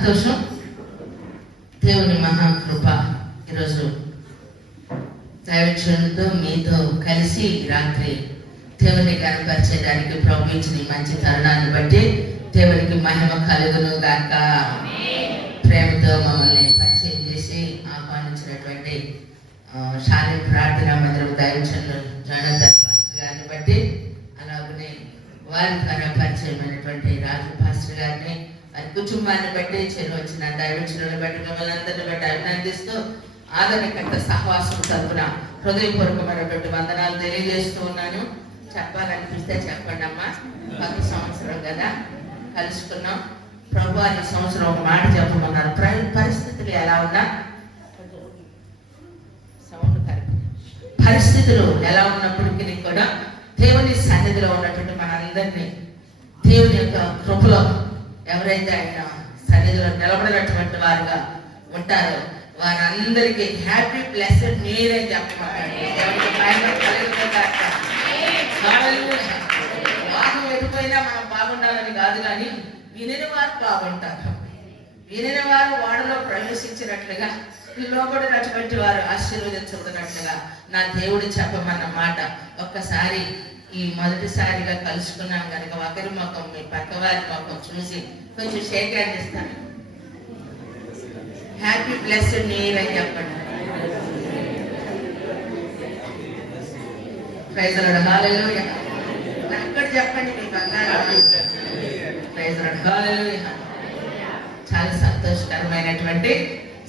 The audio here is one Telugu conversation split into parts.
సంతోషం. దేవుని మహాకృప ఈరోజు దైవజనులతో మీతో కలిసి రాత్రి దేవుని కనపరిచేదానికి ప్రభు ఇచ్చిన మంచి తరుణాన్ని బట్టి దేవునికి మహిమ కలుగును గాక. ప్రేమతో మమ్మల్ని పరిచయం చేసి ఆహ్వానించినటువంటి శాలి ప్రార్థనా మందిరం దైవజనులు జనదర్ పాస్టర్ గారిని బట్టి, అలాగనే వారి ద్వారా పరిచయమైనటువంటి రాజు పాస్టర్ గారిని, వారి కుటుంబాన్ని బట్టి వచ్చిన దైవజనులను బట్టి మిమ్మల్ని అందరిని బట్టి అభినందిస్తూ ఆదరణకర్త సహవాసం తరపున హృదయపూర్వకమైనటువంటి వందనాలు తెలియజేస్తూ ఉన్నాను. చెప్పాలనిపిస్తే చెప్పండి అమ్మా. 10 సంవత్సరం కదా కలుసుకున్నాం. ప్రభు ఈ సంవత్సరం ఒక మాట చెప్పమన్నారు. పరిస్థితులు ఎలా ఉన్నా, పరిస్థితులు ఎలా ఉన్నప్పటికీ కూడా దేవుని సన్నిధిలో ఉన్నటువంటి మనందరినీ దేవుని యొక్క కృపలో ఎవరైతే ఆయన సన్నిధిలో నిలబడినటువంటి వారుగా ఉంటారో వారందరికీ హ్యాపీ బ్లెస్డ్ న్యూ ఇయర్ అని చెప్పమంటారు. వాహనం ఎడిపోయినా మనం బాగుండాలని కాదు, కానీ వినిన వారు బాగుంటారు. వినిన వారు వాడలో ప్రవేశించినట్లుగా లోబడినటువంటి వారు ఆశీర్వదించబడినట్లుగా నా దేవుడు చెప్పమన్న మాట. ఒక్కసారి ఈ మొదటిసారిగా కలుసుకున్నాం కనుక ఒకరి ముఖం మీ పక్కవారి ముఖం చూసి కొంచెం షేక్ హ్యాండ్ ఇస్తాను. హ్యాపీ బ్లెస్డ్ న్యూ ఇయర్ అని చెప్పండి. Praise the Lord. హల్లెలూయా. అక్కడ చెప్పండి మీ బంగారు. Praise the Lord. హల్లెలూయా. చాలా సంతోషకరమైనటువంటి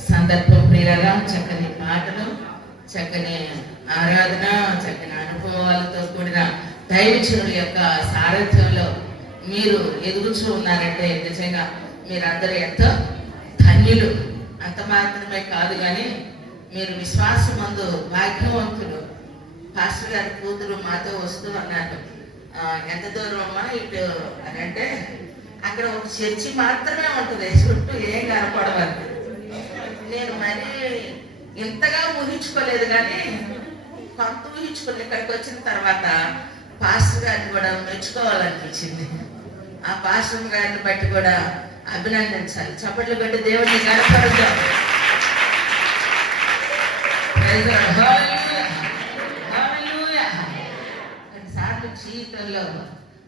సందర్భం ప్రియులారా. చక్కని పాటలు, చక్కని ఆరాధన, చక్కని అనుభవాలతో కూడిన దైవజనుల యొక్క సారథ్యంలో మీరు ఎదుగుచూ ఉన్నారంటే నిజంగా మీరందరూ ఎంతో ధన్యులు. అంత మాత్రమే కాదు, కానీ మీరు విశ్వాసమందు భాగ్యవంతులు. పాస్టర్ గారి కూతురు మాతో వస్తూ అన్నారు, ఎంత దూరం అమ్మా ఇటు అని అంటే, అక్కడ ఒక చర్చి మాత్రమే ఉంటుంది, చుట్టూ ఏం కనపడవాలి. నేను మరీ ఇంతగా ఊహించుకోలేదు, కానీ కొంత ఊహించుకుని ఇక్కడికి వచ్చిన తర్వాత పాస్టర్ గారిని కూడా మెచ్చుకోవాలనిపించింది. ఆ పాస్టర్ గారిని బట్టి కూడా అభినందించాలి. చప్పట్లు పెట్టి దేవుడిని గణపరుద్దాం. కొన్నిసార్లు జీవితంలో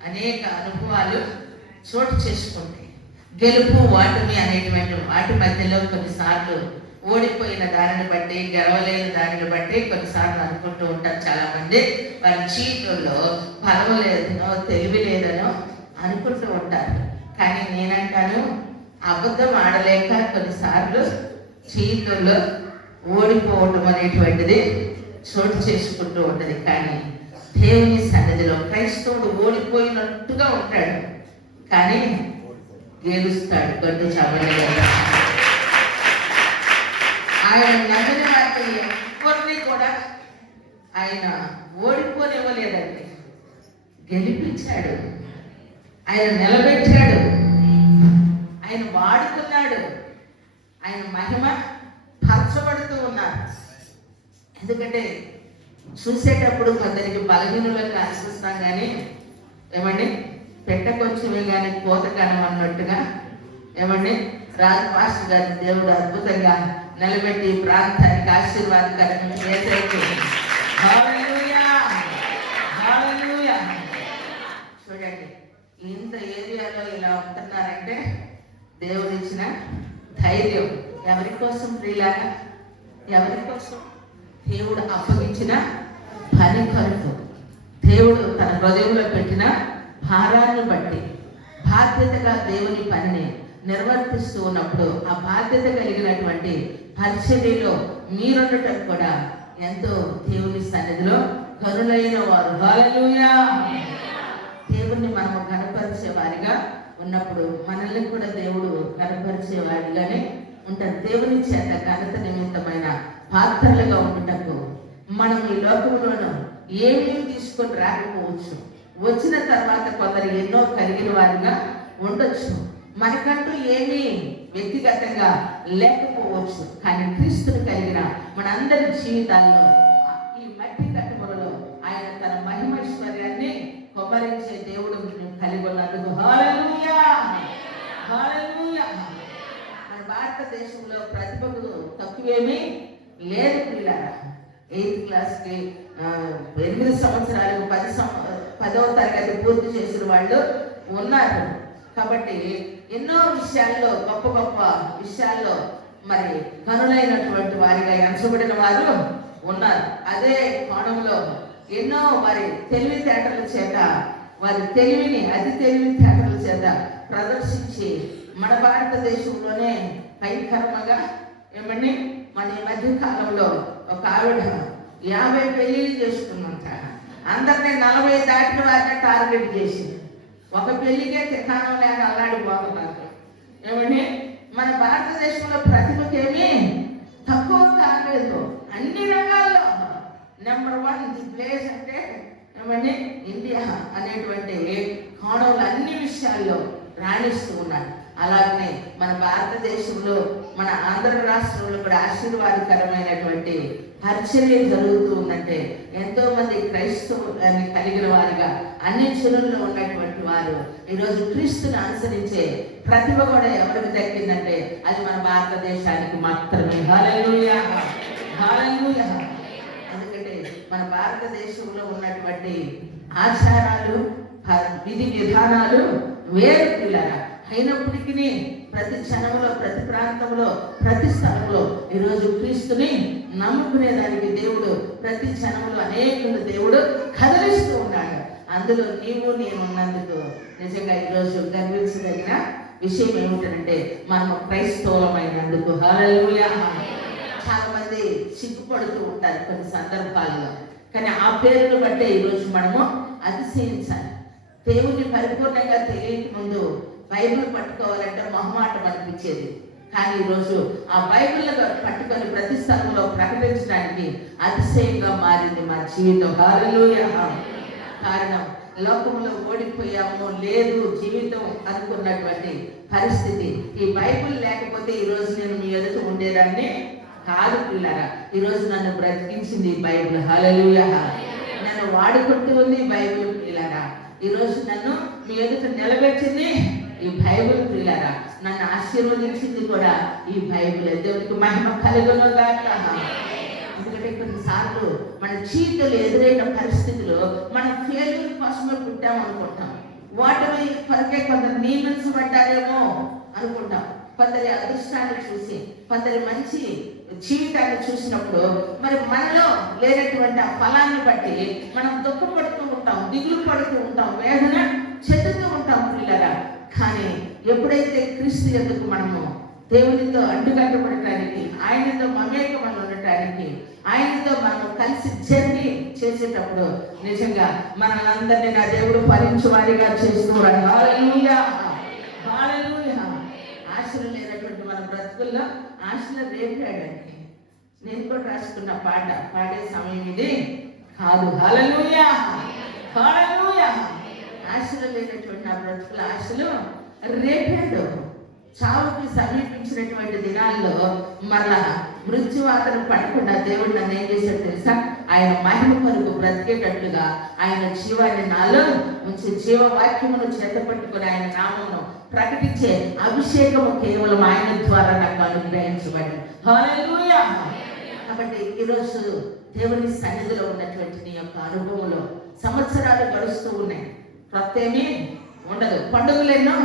అనేక అనుభవాలు చోటు చేసుకుంటాయి. గెలుపు ఓటమి అనేటువంటి వాటి మధ్యలో కొన్నిసార్లు ఓడిపోయిన దానిని బట్టి, గెలవలేని దానిని బట్టి కొన్నిసార్లు అనుకుంటూ ఉంటారు చాలా మంది. వారి జీవితంలో బలం లేదనో తెలివి లేదనో అనుకుంటూ ఉంటారు. కానీ నేనంటాను, అబద్ధం ఆడలేక కొన్నిసార్లు జీవితంలో ఓడిపోవటం అనేటువంటిది చోటు చేసుకుంటూ ఉంటుంది. కానీ దేవుని సన్నిధిలో క్రైస్తవుడు ఓడిపోయినట్టుగా ఉంటాడు, కానీ గెలుస్తాడు. గడ్డు చదవలేదు. ఆయన నమ్మిన వారికి ఎవరిని కూడా ఆయన ఓడిపోనివ్వలేదండి. గెలిపించాడు, ఆయన నిలబెట్టాడు, ఆయన వాడుకున్నాడు, ఆయన మహిమ పరచబడుతూ ఉన్నారు. ఎందుకంటే చూసేటప్పుడు కొందరికి బలహీనులకు అనిపిస్తాం, కానీ ఏమండి పెట్ట కొంచెమే కానీ కోత కనమన్నట్టుగా ఏమండి రాజు పాస్టర్ గారి దేవుడు అద్భుతంగా నిలబెట్టి ప్రాంతానికి ఆశీర్వాదకరంగా చేసేది. హల్లెలూయా. హల్లెలూయా. చూడండి, ఇంత ఏరియాలో ఇలా ఉంటున్నారంటే దేవుడు ఇచ్చిన ధైర్యం. ఎవరి కోసం ప్రియులారా? ఎవరి కోసం? దేవుడు అప్పగించిన పని కొరకు, దేవుడు తన హృదయంలో పెట్టిన భారాన్ని బట్టి బాధ్యతగా దేవుని పనిని నిర్వర్తిస్తూ ఉన్నప్పుడు ఆ బాధ్యత కలిగినటువంటి పరిచర్యలో మీరుండటం కూడా ఎంతో దేవుని సన్నిధిలో కరులైన వారు. హల్లెలూయా. దేవుణ్ణి మనము కనపరిచే వారిగా ఉన్నప్పుడు మనల్ని కూడా దేవుడు కనపరిచే వారిగానే ఉంటారు. దేవుని చేత ఘనత నిమిత్తమైన పాత్రలుగా ఉండటకు మనం ఈ లోకంలోనూ ఏమేమి తీసుకొని రాకపోవచ్చు. వచ్చిన తర్వాత కొందరు ఎన్నో కలిగిన వారిగా ఉండొచ్చు. మనకంటూ ఏమీ వ్యక్తిగతంగా లేకపోవచ్చు, కానీ క్రీస్తుని కలిగిన మనందరి జీవితాల్లో ఈ మట్టి కట్టుమలలో ఆయన తన మహిమైశ్వర్యాన్ని కుమ్మరించే దేవుడు కలిగి ఉన్నందుకు హల్లెలూయా. హల్లెలూయా. భారతదేశంలో ప్రతిభకు తక్కువేమీ లేదు పిల్లరా. 8th క్లాస్కి 8 సంవత్సరాలకు 10వ తరగతి పూర్తి చేసిన వాళ్ళు ఉన్నారు. కాబట్టి ఎన్నో విషయాల్లో గొప్ప గొప్ప విషయాల్లో మరి కనులైనటువంటి వారిగా ఎంచబడిన వారు ఉన్నారు. అదే కోణంలో ఎన్నో వారి తెలివితేటల చేత వారి తెలివిని అతి తెలివితేటల చేత ప్రదర్శించి మన భారతదేశంలోనే భయంకరంగా ఏమండి మన ఈ మధ్య కాలంలో ఒక ఆవిడ 50 పెళ్లిళ్ళు చేసుకున్నంత అందరినీ 40 దాటిన వారిని టార్గెట్ చేసింది. ఒక పెళ్లికే తికాణం లేక అల్లాడిపోతున్నారు. ఏమండి మన భారతదేశంలో ప్రతిభకేమీ తక్కువ కాలేదు. అన్ని రంగాల్లో నెంబర్ 1 ది ప్లేస్ అంటే ఏమండి ఇండియా అనేటువంటి కోణంలో అన్ని విషయాల్లో రాణిస్తూ ఉన్నాడు. అలాగనే మన భారతదేశంలో మన ఆంధ్ర రాష్ట్రంలో కూడా ఆశీర్వాదకరమైనటువంటి పరిచర్య జరుగుతూ ఉందంటే ఎంతో మంది క్రైస్తవుని కలిగిన వారిగా అన్ని జనుల్లో ఉన్నటువంటి వారు ఈరోజు క్రీస్తుని అనుసరించే ప్రతిభ కూడా ఎవరికి దక్కిందంటే అది మన భారతదేశానికి మాత్రమే. హల్లెలూయా, హల్లెలూయా. ఎందుకంటే మన భారతదేశంలో ఉన్నటువంటి ఆచారాలు విధి విధానాలు వేరు పిల్లరా. అయినప్పటికీ ప్రతి క్షణంలో ప్రతి ప్రాంతంలో ప్రతి స్థలంలో ఈరోజు క్రీస్తుని నమ్ముకునేదానికి దేవుడు ప్రతి క్షణంలో అనేకులు దేవుడు కదిలిస్తూ ఉన్నాడు. అందులో నీవు నేను ఉన్నందుకు నిజంగా ఈరోజు గర్వించదగిన విషయం ఏమిటంటే మనం క్రైస్తవులమైనందుకు. హల్లెలూయా. చాలా మంది సిగ్గుపడుతూ ఉంటారు కొన్ని సందర్భాల్లో, కానీ ఆ పేరును బట్టే ఈరోజు మనము అతిశయించాలి. దేవుణ్ణి పరిపూర్ణంగా తెలియక ముందు బైబిల్ పట్టుకోవాలంటే మొహమాటం అనిపించేది. కానీ ఈరోజు ఆ బైబిల్ పట్టుకొని ప్రతి స్థలంలో ప్రకటించడానికి అతిశయంగా మారింది మా జీవితం. హల్లెలూయా. కారణం లోకంలో ఓడిపోయాము, లేదు జీవితం అనుకున్నటువంటి పరిస్థితి. ఈ బైబిల్ లేకపోతే ఈరోజు నేను మీ ఎదుట ఉండేదాన్ని కాదు పిల్లరా. ఈరోజు నన్ను బ్రతికించింది ఈ బైబిల్. హల్లెలూయా. నన్ను వాడుకుంటూ ఉంది బైబిల్ పిల్లరా. ఈరోజు నన్ను మీ ఎదుట నిలబెట్టింది ఈ బైబిల్ పిల్లరా. నన్ను ఆశీర్వదించింది కూడా ఈ బైబిల్. దేవునికి మహిమ కలుగును గాక. ఎందుకంటే కొన్నిసార్లు మన జీవితంలో ఎదురైన పరిస్థితుల్లో మనం ఫెయిల్యూర్ కోసమే పుట్టామనుకుంటాం. వాటిని కొరకే కొందరు నియమించబడ్డారేమో అనుకుంటాం. కొందరి అదృష్టాన్ని చూసి కొందరి మంచి జీవితాన్ని చూసినప్పుడు మరి మనలో లేనటువంటి ఆ ఫలాన్ని బట్టి మనం దుఃఖపడుతూ ఉంటాం, దిగులు పడుతూ ఉంటాం, వేదన చెందుతూ ఉంటాం పిల్లరా. కానీ ఎప్పుడైతే క్రీస్తు యందు మనము దేవునితో అంటుకట్టబడటానికి, ఆయనతో మమేకమని ఉండటానికి, ఆయనతో మనం కలిసి జర్నీ చేసేటప్పుడు నిజంగా మనల్ని నా దేవుడు ఫలించు వారిగా చేస్తున్నాడు. హల్లెలూయా, హల్లెలూయా. ఆశలు లేనటువంటి మన బ్రతుకుల్లో ఆశలు రేపాడండి. నేను కూడా రాసుకున్న పాట పాడే సమయం ఇది కాదు. హల్లెలూయా, హల్లెలూయా. ఆశలు లేనటువంటి నా బ్రతుకుల ఆశలు రేపాడు. చావుకి సమీపించినటువంటి దినాల్లో మరలా మృత్యువాతను పడకుండా దేవుడు నన్ను ఏం చేశాడు తెలుసా? ఆయన మహిమ కొరకు బ్రతికేటట్లుగా ఆయన జీవాన్ని నాలో ఉంచి జీవవాక్యమును చేతపట్టుకుని ఆయన నామమును ప్రకటించే అభిషేకము కేవలం ఆయన ద్వారా నాకు అనుగ్రహించబడి. హల్లెలూయా. కాబట్టి ఈరోజు దేవుని సన్నిధిలో ఉన్నటువంటి నీ యొక్క అనుభవంలో సంవత్సరాలు గడుస్తూ ఉన్నాయి, కొత్తేమీ ఉండదు. పండుగలు ఎన్నో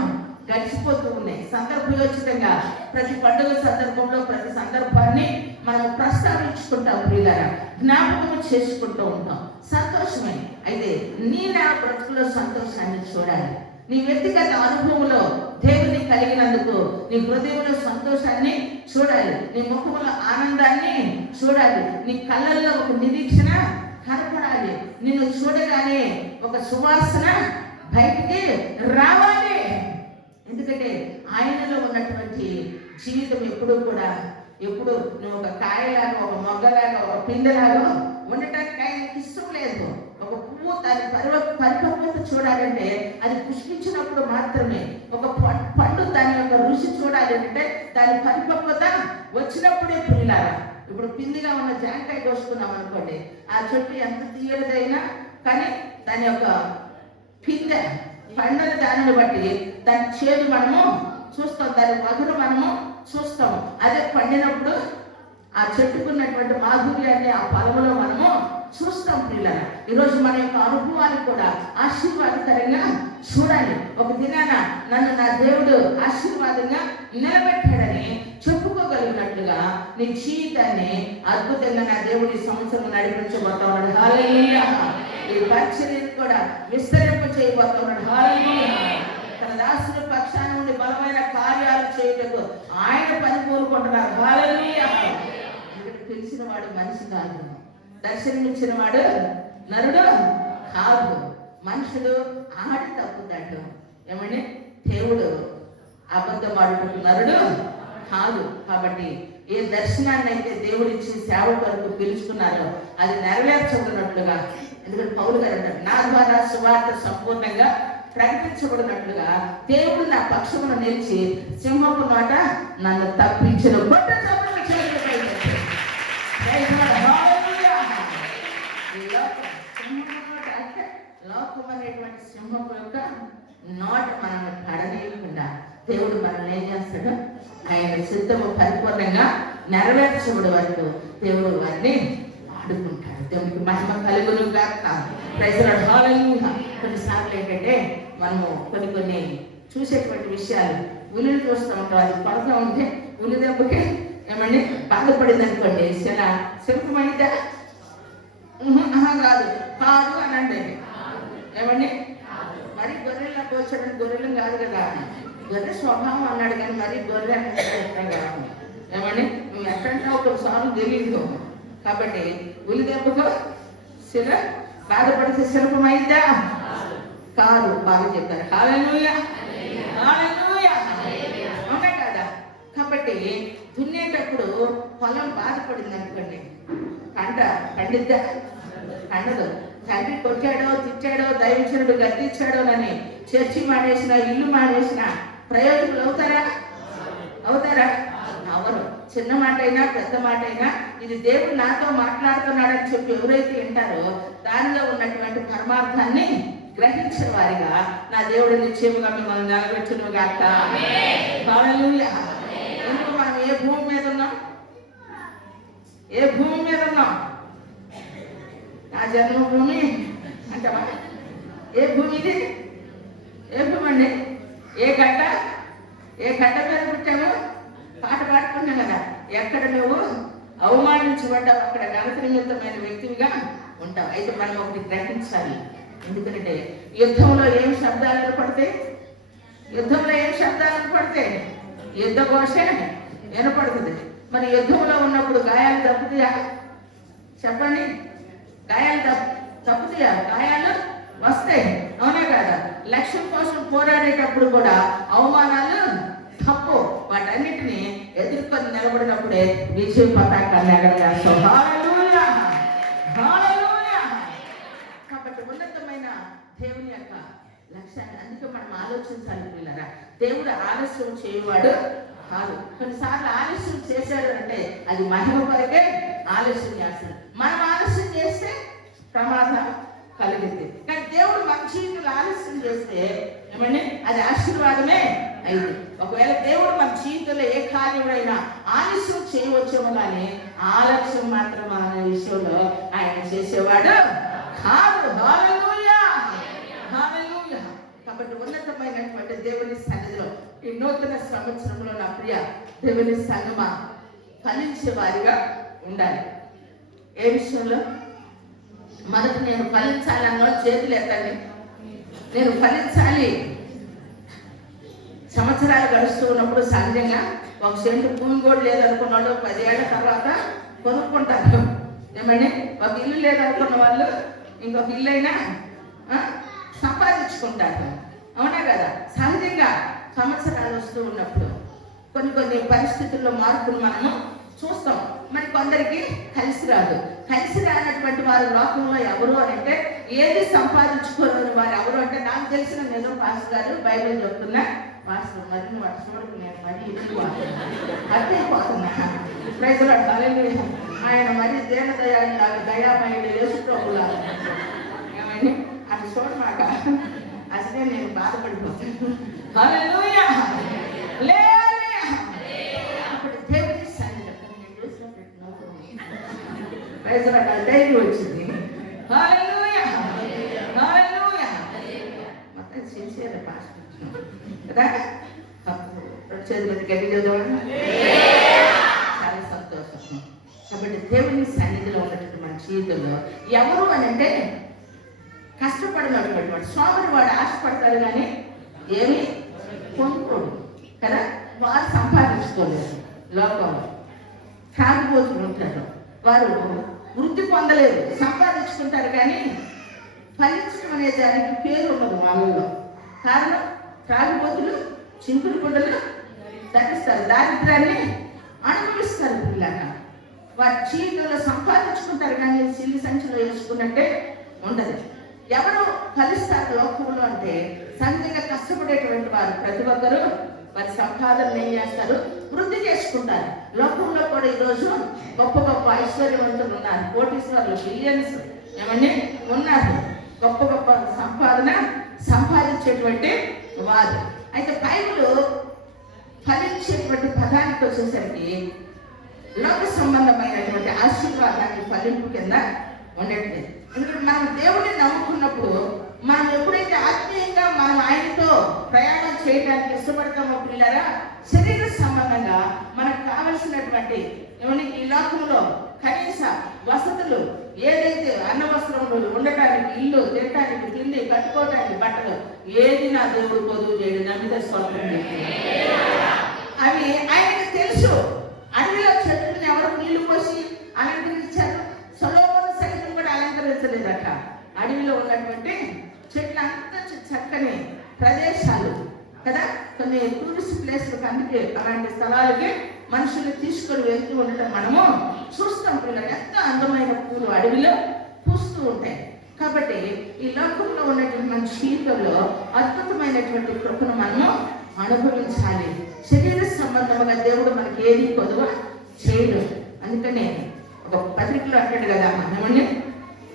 గడిచిపోతూ ఉన్నాయి. సందర్భోచితంగా ప్రతి పండుగ సందర్భంలో ప్రతి సందర్భాన్ని మనం ప్రస్తావించుకుంటాం ప్రియులారా, జ్ఞాపకం చేసుకుంటూ ఉంటాం. సంతోషమే. అయితే నీ నా బ్రతుకులో సంతోషాన్ని చూడాలి. నీ వ్యక్తిగత అనుభవంలో దేవుని కలిగినందుకు నీ హృదయంలో సంతోషాన్ని చూడాలి, నీ ముఖంలో ఆనందాన్ని చూడాలి, నీ కళ్ళల్లో ఒక నిరీక్షణ కనపడాలి, నిన్ను చూడగానే ఒక సువాసన బయటికి రావాలి. ఎందుకంటే ఆయనలో ఉన్నటువంటి జీవితం ఎప్పుడు నువ్వు ఒక కాయలాగా, ఒక మొగ్గలాగా, ఒక పిందెలాగా ఉండటానికి ఆయనకి ఇష్టం లేదు. ఒక పువ్వు దాని పరిపక్వత చూడాలంటే అది పుష్పించినప్పుడు మాత్రమే. ఒక పండు దాని యొక్క రుచి చూడాలి అంటే దాని పరిపక్వత వచ్చినప్పుడే పిల్లారా. ఇప్పుడు పిందిగా ఉన్న జాంకాయ కోసుకున్నాం అనుకోండి, ఆ చెట్టు ఎంత తీయడదైనా కానీ దాని యొక్క పిందె పండుగ దానిని బట్టి దాని చేదు మనము చూస్తాం, దాని మధురు మనము చూస్తాము. అదే పండినప్పుడు ఆ చెట్టుకున్నటువంటి మాధుర్యాన్ని ఆ ఫలములో మనము చూస్తాం. పిల్లల ఈరోజు మన యొక్క అనుభవాలు కూడా ఆశీర్వాదకరంగా చూడాలి. ఒక దినాన నన్ను నా దేవుడు ఆశీర్వాదంగా నిలబెట్టాడని చెప్పుకోగలిగినట్లుగా నీ జీవితాన్ని అద్భుతంగా నా దేవుడి సంవత్సరం నడిపించబోతా ఉన్నాడు. హల్లెలూయా. ఈ పరిచర్యను కూడా విస్తరింప చేయబోతా ఉన్నాడు. హల్లెలూయా. తన దాసుల పక్షాన నుండి బలమైన కార్యాలు చేయటకు ఆయన పని కోరుకుంటున్నారు. హల్లెలూయా. పిలిచిన వాడు మనిషి కాదు, దర్శనమిచ్చిన వాడు నరుడు కాదు. మనుషుడు ఆడి తప్పుతాడు. ఏమండి, దేవుడు అబద్ధమాడుటకు నరుడు కాదు. కాబట్టి ఏ దర్శనాన్ని అయితే దేవుడిచ్చి సేవ కొరకు పిలుచుకున్నారో అది నెరవేర్చబడినట్లుగా, ఎందుకంటే పౌలు గారు అంటారు, నా ద్వారా సువార్త సంపూర్ణంగా ప్రకటించబడినట్లుగా దేవుడు నా పక్షమును నిలిచి సింహపు నోట నన్ను తప్పించిన గొప్ప లోకం అనేటువంటి సింహం యొక్క నోట మనల్ని పడనీయకుండా దేవుడు మనల్ని ఏం చేస్తాడు? ఆయన చిత్తము పరిపూర్ణంగా నెరవేర్చబడి వరకు దేవుడు వారిని ఆడుకుంటాడు. దేవుడికి మహిమ కలుగును గాక. Praise the Lord. హల్లెలూయా. కొన్నిసార్లు ఏంటంటే మనము కొన్ని చూసేటువంటి విషయాలు ఉలిని చూస్తూ ఉంటాం. అది పడుతూ ఉంటే ఉలి దెబ్బకి ఏమండి బాధపడింది అనుకోండి, చాలా సింపుమైందా? కాదు కాదు అని అంటే ఏమండి, మరి గొర్రెల పోల్చడం గొర్రెలు కాదు కదా. గొర్రె స్వభావం అన్నాడు కానీ మరి గొర్రె అంటే ఏమండి, నువ్వు ఎక్కడంటే ఒకసారి తెలియదు. కాబట్టి ఉలి దెబ్బకు శిల బాధపడితే శిల్పమైందా? కాదు. బాగా చెప్పారు. హల్లెలూయా. హల్లెలూయా. అవునా కదా? కాబట్టి దున్నేటప్పుడు పొలం బాధపడింది అనుకోండి, పంట పండిద్దా? పండదు. తండ్రి కొట్టాడో తిట్టాడో దైవజనుడు గద్దించాడో అని చర్చి మానేసిన ఇల్లు మానేసిన ప్రయోజకులు అవుతారా? అవరు. చిన్న మాట అయినా పెద్ద మాట అయినా ఇది దేవుడు నాతో మాట్లాడుతున్నాడని చెప్పి ఎవరైతే వింటారో దానిలో ఉన్నటువంటి పరమార్థాన్ని గ్రహించిన వారిగా నా దేవుడు నిశ్చయముగా మిమ్మల్ని నిలబెట్టును గాక. హల్లెలూయా. ఎందుకు మనం ఏ భూమి మీద ఉన్నాం? నా జన్మభూమి అంటవా? ఏ భూమి ఇది? ఏ భూమి అండి? ఏ గడ్డ మీద పుట్టాము? పాట పాడుకున్నాం కదా. ఎక్కడ నువ్వు అవమానించబడ్డావు అక్కడ ఘనత నిమిత్తమైన వ్యక్తివిగా ఉంటావు. అయితే మనం ఒకటి గ్రహించాలి. ఎందుకంటే యుద్ధంలో ఏం శబ్దాలు వినపడతాయి? యుద్ధ ఘోషే వినపడుతుంది. మరి యుద్ధంలో ఉన్నప్పుడు గాయాలు తప్పుతాయా? చెప్పండి. గాయాలు తప్పుతాయా? గాయాలు వస్తాయి. అవునా కదా? లక్ష్యం కోసం పోరాడేటప్పుడు కూడా అవమానాలు తప్పు. వాటన్నిటిని ఎదుర్కొని నిలబడినప్పుడే విజయ పతాకాన్ని ఎగరవేస్తాం. హల్లెలూయా. హల్లెలూయా. కాబట్టి ఉన్నతమైన దేవుని యొక్క లక్ష్యాన్ని అందుకే మనం ఆలోచించాలి పిల్లరా. దేవుడు ఆలస్యం చేయవాడు కాదు. కొన్నిసార్లు ఆలస్యం చేశాడు అంటే అది మహిమ కొరకే ఆలస్యం చేస్తాడు. మనం ఆలస్యం చేస్తే ప్రమాదం కలిగింది. కానీ దేవుడు మన జీవితంలో ఆలస్యం చేస్తే ఏమండి అది ఆశీర్వాదమే అయింది. ఒకవేళ దేవుడు మన జీవితంలో ఏ కార్యమైనా ఆలస్యం చేయవచ్చేమో కానీ ఆలస్యం మాత్రం మన విషయంలో ఆయన చేసేవాడు కాదు. హల్లెలూయా. హల్లెలూయా. కాబట్టి ఉన్నతమైనటువంటి దేవుని సన్నిధిలో ఈ నూతన సంవత్సరంలో నా ప్రియ దేవుని సంగమా ఫలించే వారిగా ఉండాలి. ఏ విషయంలో? మొదట నేను ఫలించాలన్న చేతులు ఎత్తండి. నేను ఫలించాలి. సంవత్సరాలు గడుస్తూ ఉన్నప్పుడు సహజంగా ఒక సెంటు భూమి కూడా లేదనుకున్న వాళ్ళు 10 ఏళ్ల తర్వాత కొనుక్కుంటారు. ఏమండి, ఒక ఇల్లు లేదనుకున్న వాళ్ళు ఇంకొక ఇల్లు అయినా సంపాదించుకుంటారు. అవునా కదా? సహజంగా సంవత్సరాలు వస్తూ ఉన్నప్పుడు కొన్ని పరిస్థితుల్లో మార్పులు మనము చూస్తాం. మరి కొందరికి కలిసి రాదు. కలిసి రానటువంటి వారు లోకంలో ఎవరు అని అంటే ఏది సంపాదించుకోలేని వారు ఎవరు అంటే నాకు తెలిసిన నిజం పాస్టర్ గారు బైబిల్ చెప్తున్నా. పాస్టర్ మరి నువ్వు అటు చూడకు, నేను మరి ఇంటికి అట్టయిపోతున్నా. Praise the Lord. హల్లెలూయా. ఆయన మరి దీనదయాళులాగా దయామయుడు యేసు ప్రభులాగా ఏమని అటు చూడమాక, అసలే నేను బాధపడిపోతాను. హల్లెలూయా. ధైర్యం వచ్చింది. హల్లెలూయా హల్లెలూయా. మొత్తం సిన్సియర్ పాస్టర్ కదా. చేతులు గట్టి చదవండి. చాలా సంతోషం. కాబట్టి దేవుని సన్నిధిలో ఉన్నటువంటి మన జీవితంలో ఎవరు అని అంటే కష్టపడినటువంటి వాడు, సోమరి వాడు ఆశపడతాడు కానీ ఏమి పొందుకోడు కదా. వారు సంపాదించుకోలేరు, లోకంలో తాగిపోతూ ఉంటారు, వారు వృద్ధి పొందలేరు, సంపాదించుకుంటారు కానీ ఫలించడం అనే దానికి పేరు ఉండదు వాళ్ళలో. కారణం త్రాగుబోతులు చింకుడు గుడ్డలు ధరిస్తారు, దారిద్ర్యాన్ని అనుభవిస్తారు. పిల్లగా వారి జీవితంలో సంపాదించుకుంటారు కానీ సిల్లి సంచిలో వేసుకున్నట్టే ఉండదు. ఎవరు ఫలిస్తారు లోకంలో అంటే సంధిగా కష్టపడేటువంటి వారు ప్రతి ఒక్కరూ వారి సంపాదనలు ఏం చేస్తారు, వృద్ధి చేసుకుంటారు. లోకంలో కూడా ఈరోజు గొప్ప గొప్ప ఐశ్వర్యవంతులు ఉన్నారు, కోటీశ్వరులు, బిలియన్స్ ఏమని ఉన్నారు, గొప్ప గొప్ప సంపాదన సంపాదించేటువంటి వారు. అయితే బైబిల్ ఫలించేటువంటి పదానికి వచ్చేసరికి లోక సంబంధమైనటువంటి ఆశీర్వాదాన్ని ఫలింపు కింద ఉండట్లేదు. ఎందుకంటే మనం దేవుడిని నమ్ముకున్నప్పుడు మనం ఎప్పుడైతే ఆత్మీయంగా మనం ఆయనతో ప్రయాణం చేయడానికి ఇష్టపడతామో పిల్లరా, శరీర సంబంధంగా మనకు కావలసినటువంటి ఏమని ఈ లోకంలో కనీస వసతులు ఏదైతే అన్న వస్త్రములు, ఉండటానికి ఇల్లు, తినటానికి తిండి, కట్టుకోవటానికి బట్టలు, ఏది నా దేవుడు పొదువు చేయడు, నమ్మితే స్వల్పం అవి ఆయనకు తెలుసు. అడవిలో చెట్లను ఎవరు నీళ్లు పోసి అలంకరించారు? సొలొమోను సైతం కూడా అలంకరించలేదట. అడవిలో ఉన్నటువంటి చెట్లు అంత చక్కని ప్రదేశాలు కదా, కొన్ని టూరిస్ట్ ప్లేస్లకు, అందుకే అలాంటి స్థలాలకి మనుషులు తీసుకొని వెళ్తూ ఉండటం మనము చూస్తాం. పిల్లలు ఎంత అందమైన పూలు అడవిలో పూస్తూ ఉంటాయి. కాబట్టి ఈ లోకంలో ఉన్నటువంటి మన జీవితంలో అద్భుతమైనటువంటి కృపను మనము అనుభవించాలి. శరీర సంబంధంగా దేవుడు మనకి ఏది కొదువ చేయడు. అందుకనే ఒక పత్రికలో అంటాడు కదా, ఏమండి,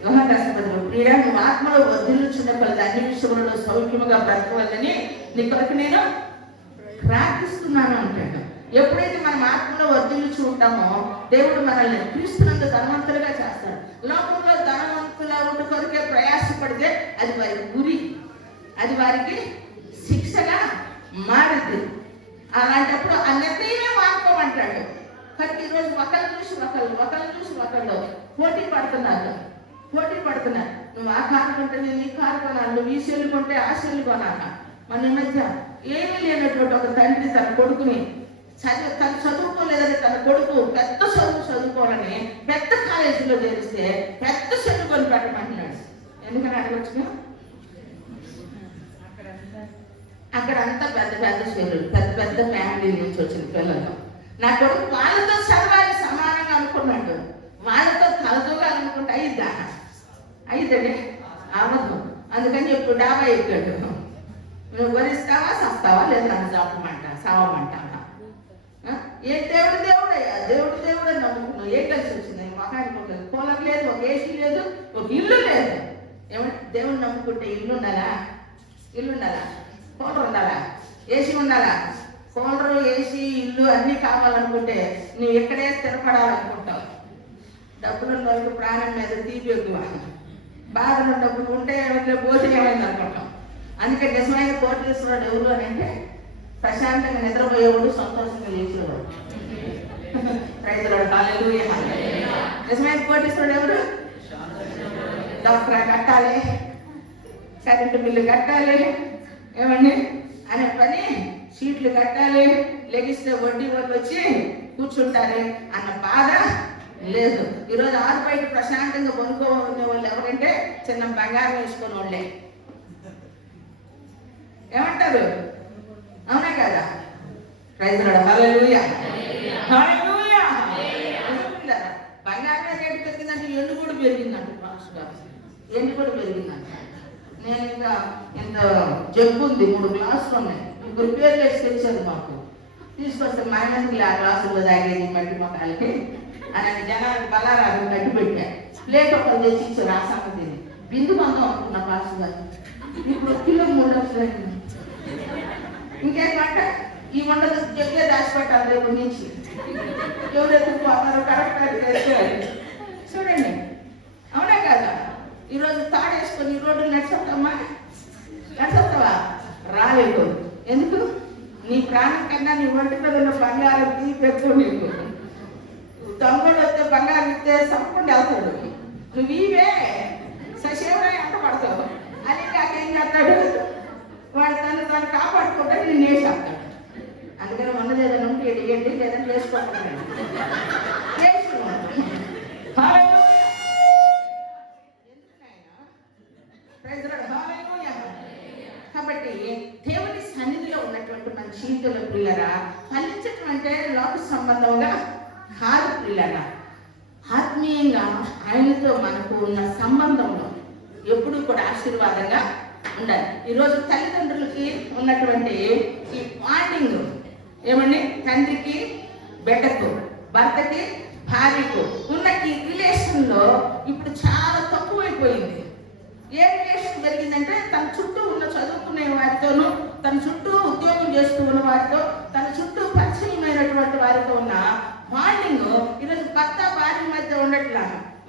యోహాను రాసిన పత్రిక, ప్రియా నువ్వు ఆత్మలో వర్ధిల్లుచున్నప్పుడు అన్ని విషయంలో సౌఖ్యముగా బ్రతకవాలని నీ కొరకు నేను ప్రార్థిస్తున్నాను అంటాడు. ఎప్పుడైతే మనం ఆత్మలో వర్ధిల్లుచు ఉంటామో దేవుడు మనల్ని క్రీస్తునందు ధనవంతులుగా చేస్తాడు. లోకంలో ధనవంతుల ఉండి కొరకే ప్రయాసపడితే అది వారి గురి, అది వారికి శిక్షగా మారుద్ది. అలాంటప్పుడు ఆ నిర్ణయమే మానుకోమంటాడు. కానీ ఈరోజు ఒకళ్ళని చూసి ఒకళ్ళు పోటీ పడుతున్నారు. నువ్వు ఆ కారు కొంటే నేను ఈ కారు కొనాలి, నువ్వు ఈ సెల్లు కొంటే ఆ సెల్లు కొనాలా. మన మధ్య ఏమీ లేనటువంటి ఒక తండ్రి తన కొడుకుని తను చదువుకోలేదని తన కొడుకు పెద్ద చదువుకోవాలని పెద్ద కాలేజీలో చేరిస్తే పెద్ద సెల్లు కొని పెట్టమంటున్నాడు. ఎందుకని అడగచ్చుగా? అక్కడంతా పెద్ద సెల్లులు, పెద్ద ఫ్యామిలీ నుంచి వచ్చిన పిల్లలు. నా కొడుకు వాళ్ళతో చదవాలి సమానంగా అనుకున్నాడు, వాళ్ళతో తలదూగాలనుకుంటే అయిద్దండి అవ్వదు. అందుకని ఎప్పుడు డాబా ఎక్కాడు. నువ్వు వరిస్తావా సస్తావా, లేదా నన్ను సావమంటావా? ఏ దేవుడయ్యా, దేవుడే నమ్ముకున్నావు. ఏ కలిసి వచ్చింది? మహానికి ఒక కూలర్ లేదు, ఒక ఏసీ లేదు, ఒక ఇల్లు లేదు. ఏమంటే దేవుడు నమ్ముకుంటే ఇల్లు ఉండాలా, కూలర్ ఉండాలా, ఏసీ ఉండాలా? కూలరు, ఏసీ, ఇల్లు అన్నీ కావాలనుకుంటే నువ్వు ఇక్కడే స్థిరపడాలనుకుంటావు. డబ్బులు వరకు ప్రాణం మీద తీపి ఎక్కువ, బాధలు డబ్బులు ఉంటే పోతే ఏమైంది అనుకుంటాం. అందుకే నిజమైన కోటీశ్వరుడు ఎవరు అని అంటే ప్రశాంతంగా నిద్రపోయేవాడు, సంతోషంగా లేచేవాడు. రైతురాడు హల్లెలూయా. నిజమైన కోటీశ్వరుడు ఎవరు? డాక్టర్ కట్టాలి, కరెంటు బిల్లు కట్టాలి, ఏమండి అనే పని, సీట్లు కట్టాలి, లెగిస్తే వడ్డీ వాళ్ళు వచ్చి కూర్చుంటారు అన్న బాధ లేదు. ఈరోజు ఆరు బయట ప్రశాంతంగా కొనుక్కోనే వాళ్ళు ఎవరంటే చిన్న బంగారం వేసుకునే వాళ్ళే. ఏమంటారు? అవునా కదా? రైతురాడు హల్లెలూయా. బంగారం రేటు పెరిగిందంటే ఎండు కూడా పెరిగిందంట. ఎండు కూడా పెరిగిందంట. నేను ఇంకా ఇంత జగ్గు ఉంది, 3 గ్లాసులు ఉన్నాయి, 3 పేర్లు వేసి తెచ్చారు మాకు. తీసుకొస్తే మా ఆయనకి ఆ గ్లాసుల్లో తాగేది మట్టి మొక్కలకి అని జనానికి బలారాలు కట్టి పెట్టా. ప్లేట్ ఒకరు తెచ్చి ఇచ్చారు. ఆ సంగతి బిందు మందం అనుకున్న పాస్ గారు. ఇప్పుడు కిలో 3 లక్షలు ఇంకేమంట ఈ వంటలు చెప్పే దాచిపెట్టాలి రేపు నుంచి. ఎవరెత్తుకు అన్నారు కరెక్ట్ చూడండి. కదా. ఈరోజు తాడేసుకొని రోడ్డు నడిచొస్తామా? నడిచొస్తావా? రాలేదు. ఎందుకు? నీ ప్రాణం కన్నా నీ ఒంటి మీద ఉన్న బంగారం తీపెట్టు. నీకు దొంగడు వస్తే బంగారం ఇస్తే సంపకుండా వెళ్తాడు. నువ్వు ఇవే సశేవరాయి అంట పడతావు. అని కాకేం చేస్తాడు? వాడు తను కాపాడుకుంటే నేను వేసేస్తాడు. అందుకని ఉన్నది ఏదైనా ఉంటే ఇవ్వండి, లేదని చేసుకోవాలి. కాబట్టి దేవుని సన్నిధిలో ఉన్నటువంటి మన జీవితంలో పిల్లరా ఫలించటం అంటే లోక సంబంధంగా కాదు పిల్లరా. ఆత్మీయంగా ఆయనతో మనకు ఉన్న సంబంధంలో ఎప్పుడూ కూడా ఆశీర్వాదంగా ఉండాలి. ఈరోజు తల్లిదండ్రులకి ఉన్నటువంటి ఈ బాండింగ్ ఏమండి, తండ్రికి బిడ్డకు, భర్తకి భార్యకు ఉన్న ఈ రిలేషన్లో ఇప్పుడు చాలా తక్కువైపోయింది. ఏ రిలేషన్ పెరిగిందంటే తన చుట్టూ ఉన్న చదువుకునే వారితోనూ, తన చుట్టూ ఉద్యోగం చేస్తూ ఉన్న వారితో, తన చుట్టూ పరిచయమైనటువంటి వారితో ఉన్న బాండింగ్ ఈరోజు భర్త భార్య మధ్య ఉండట్లా.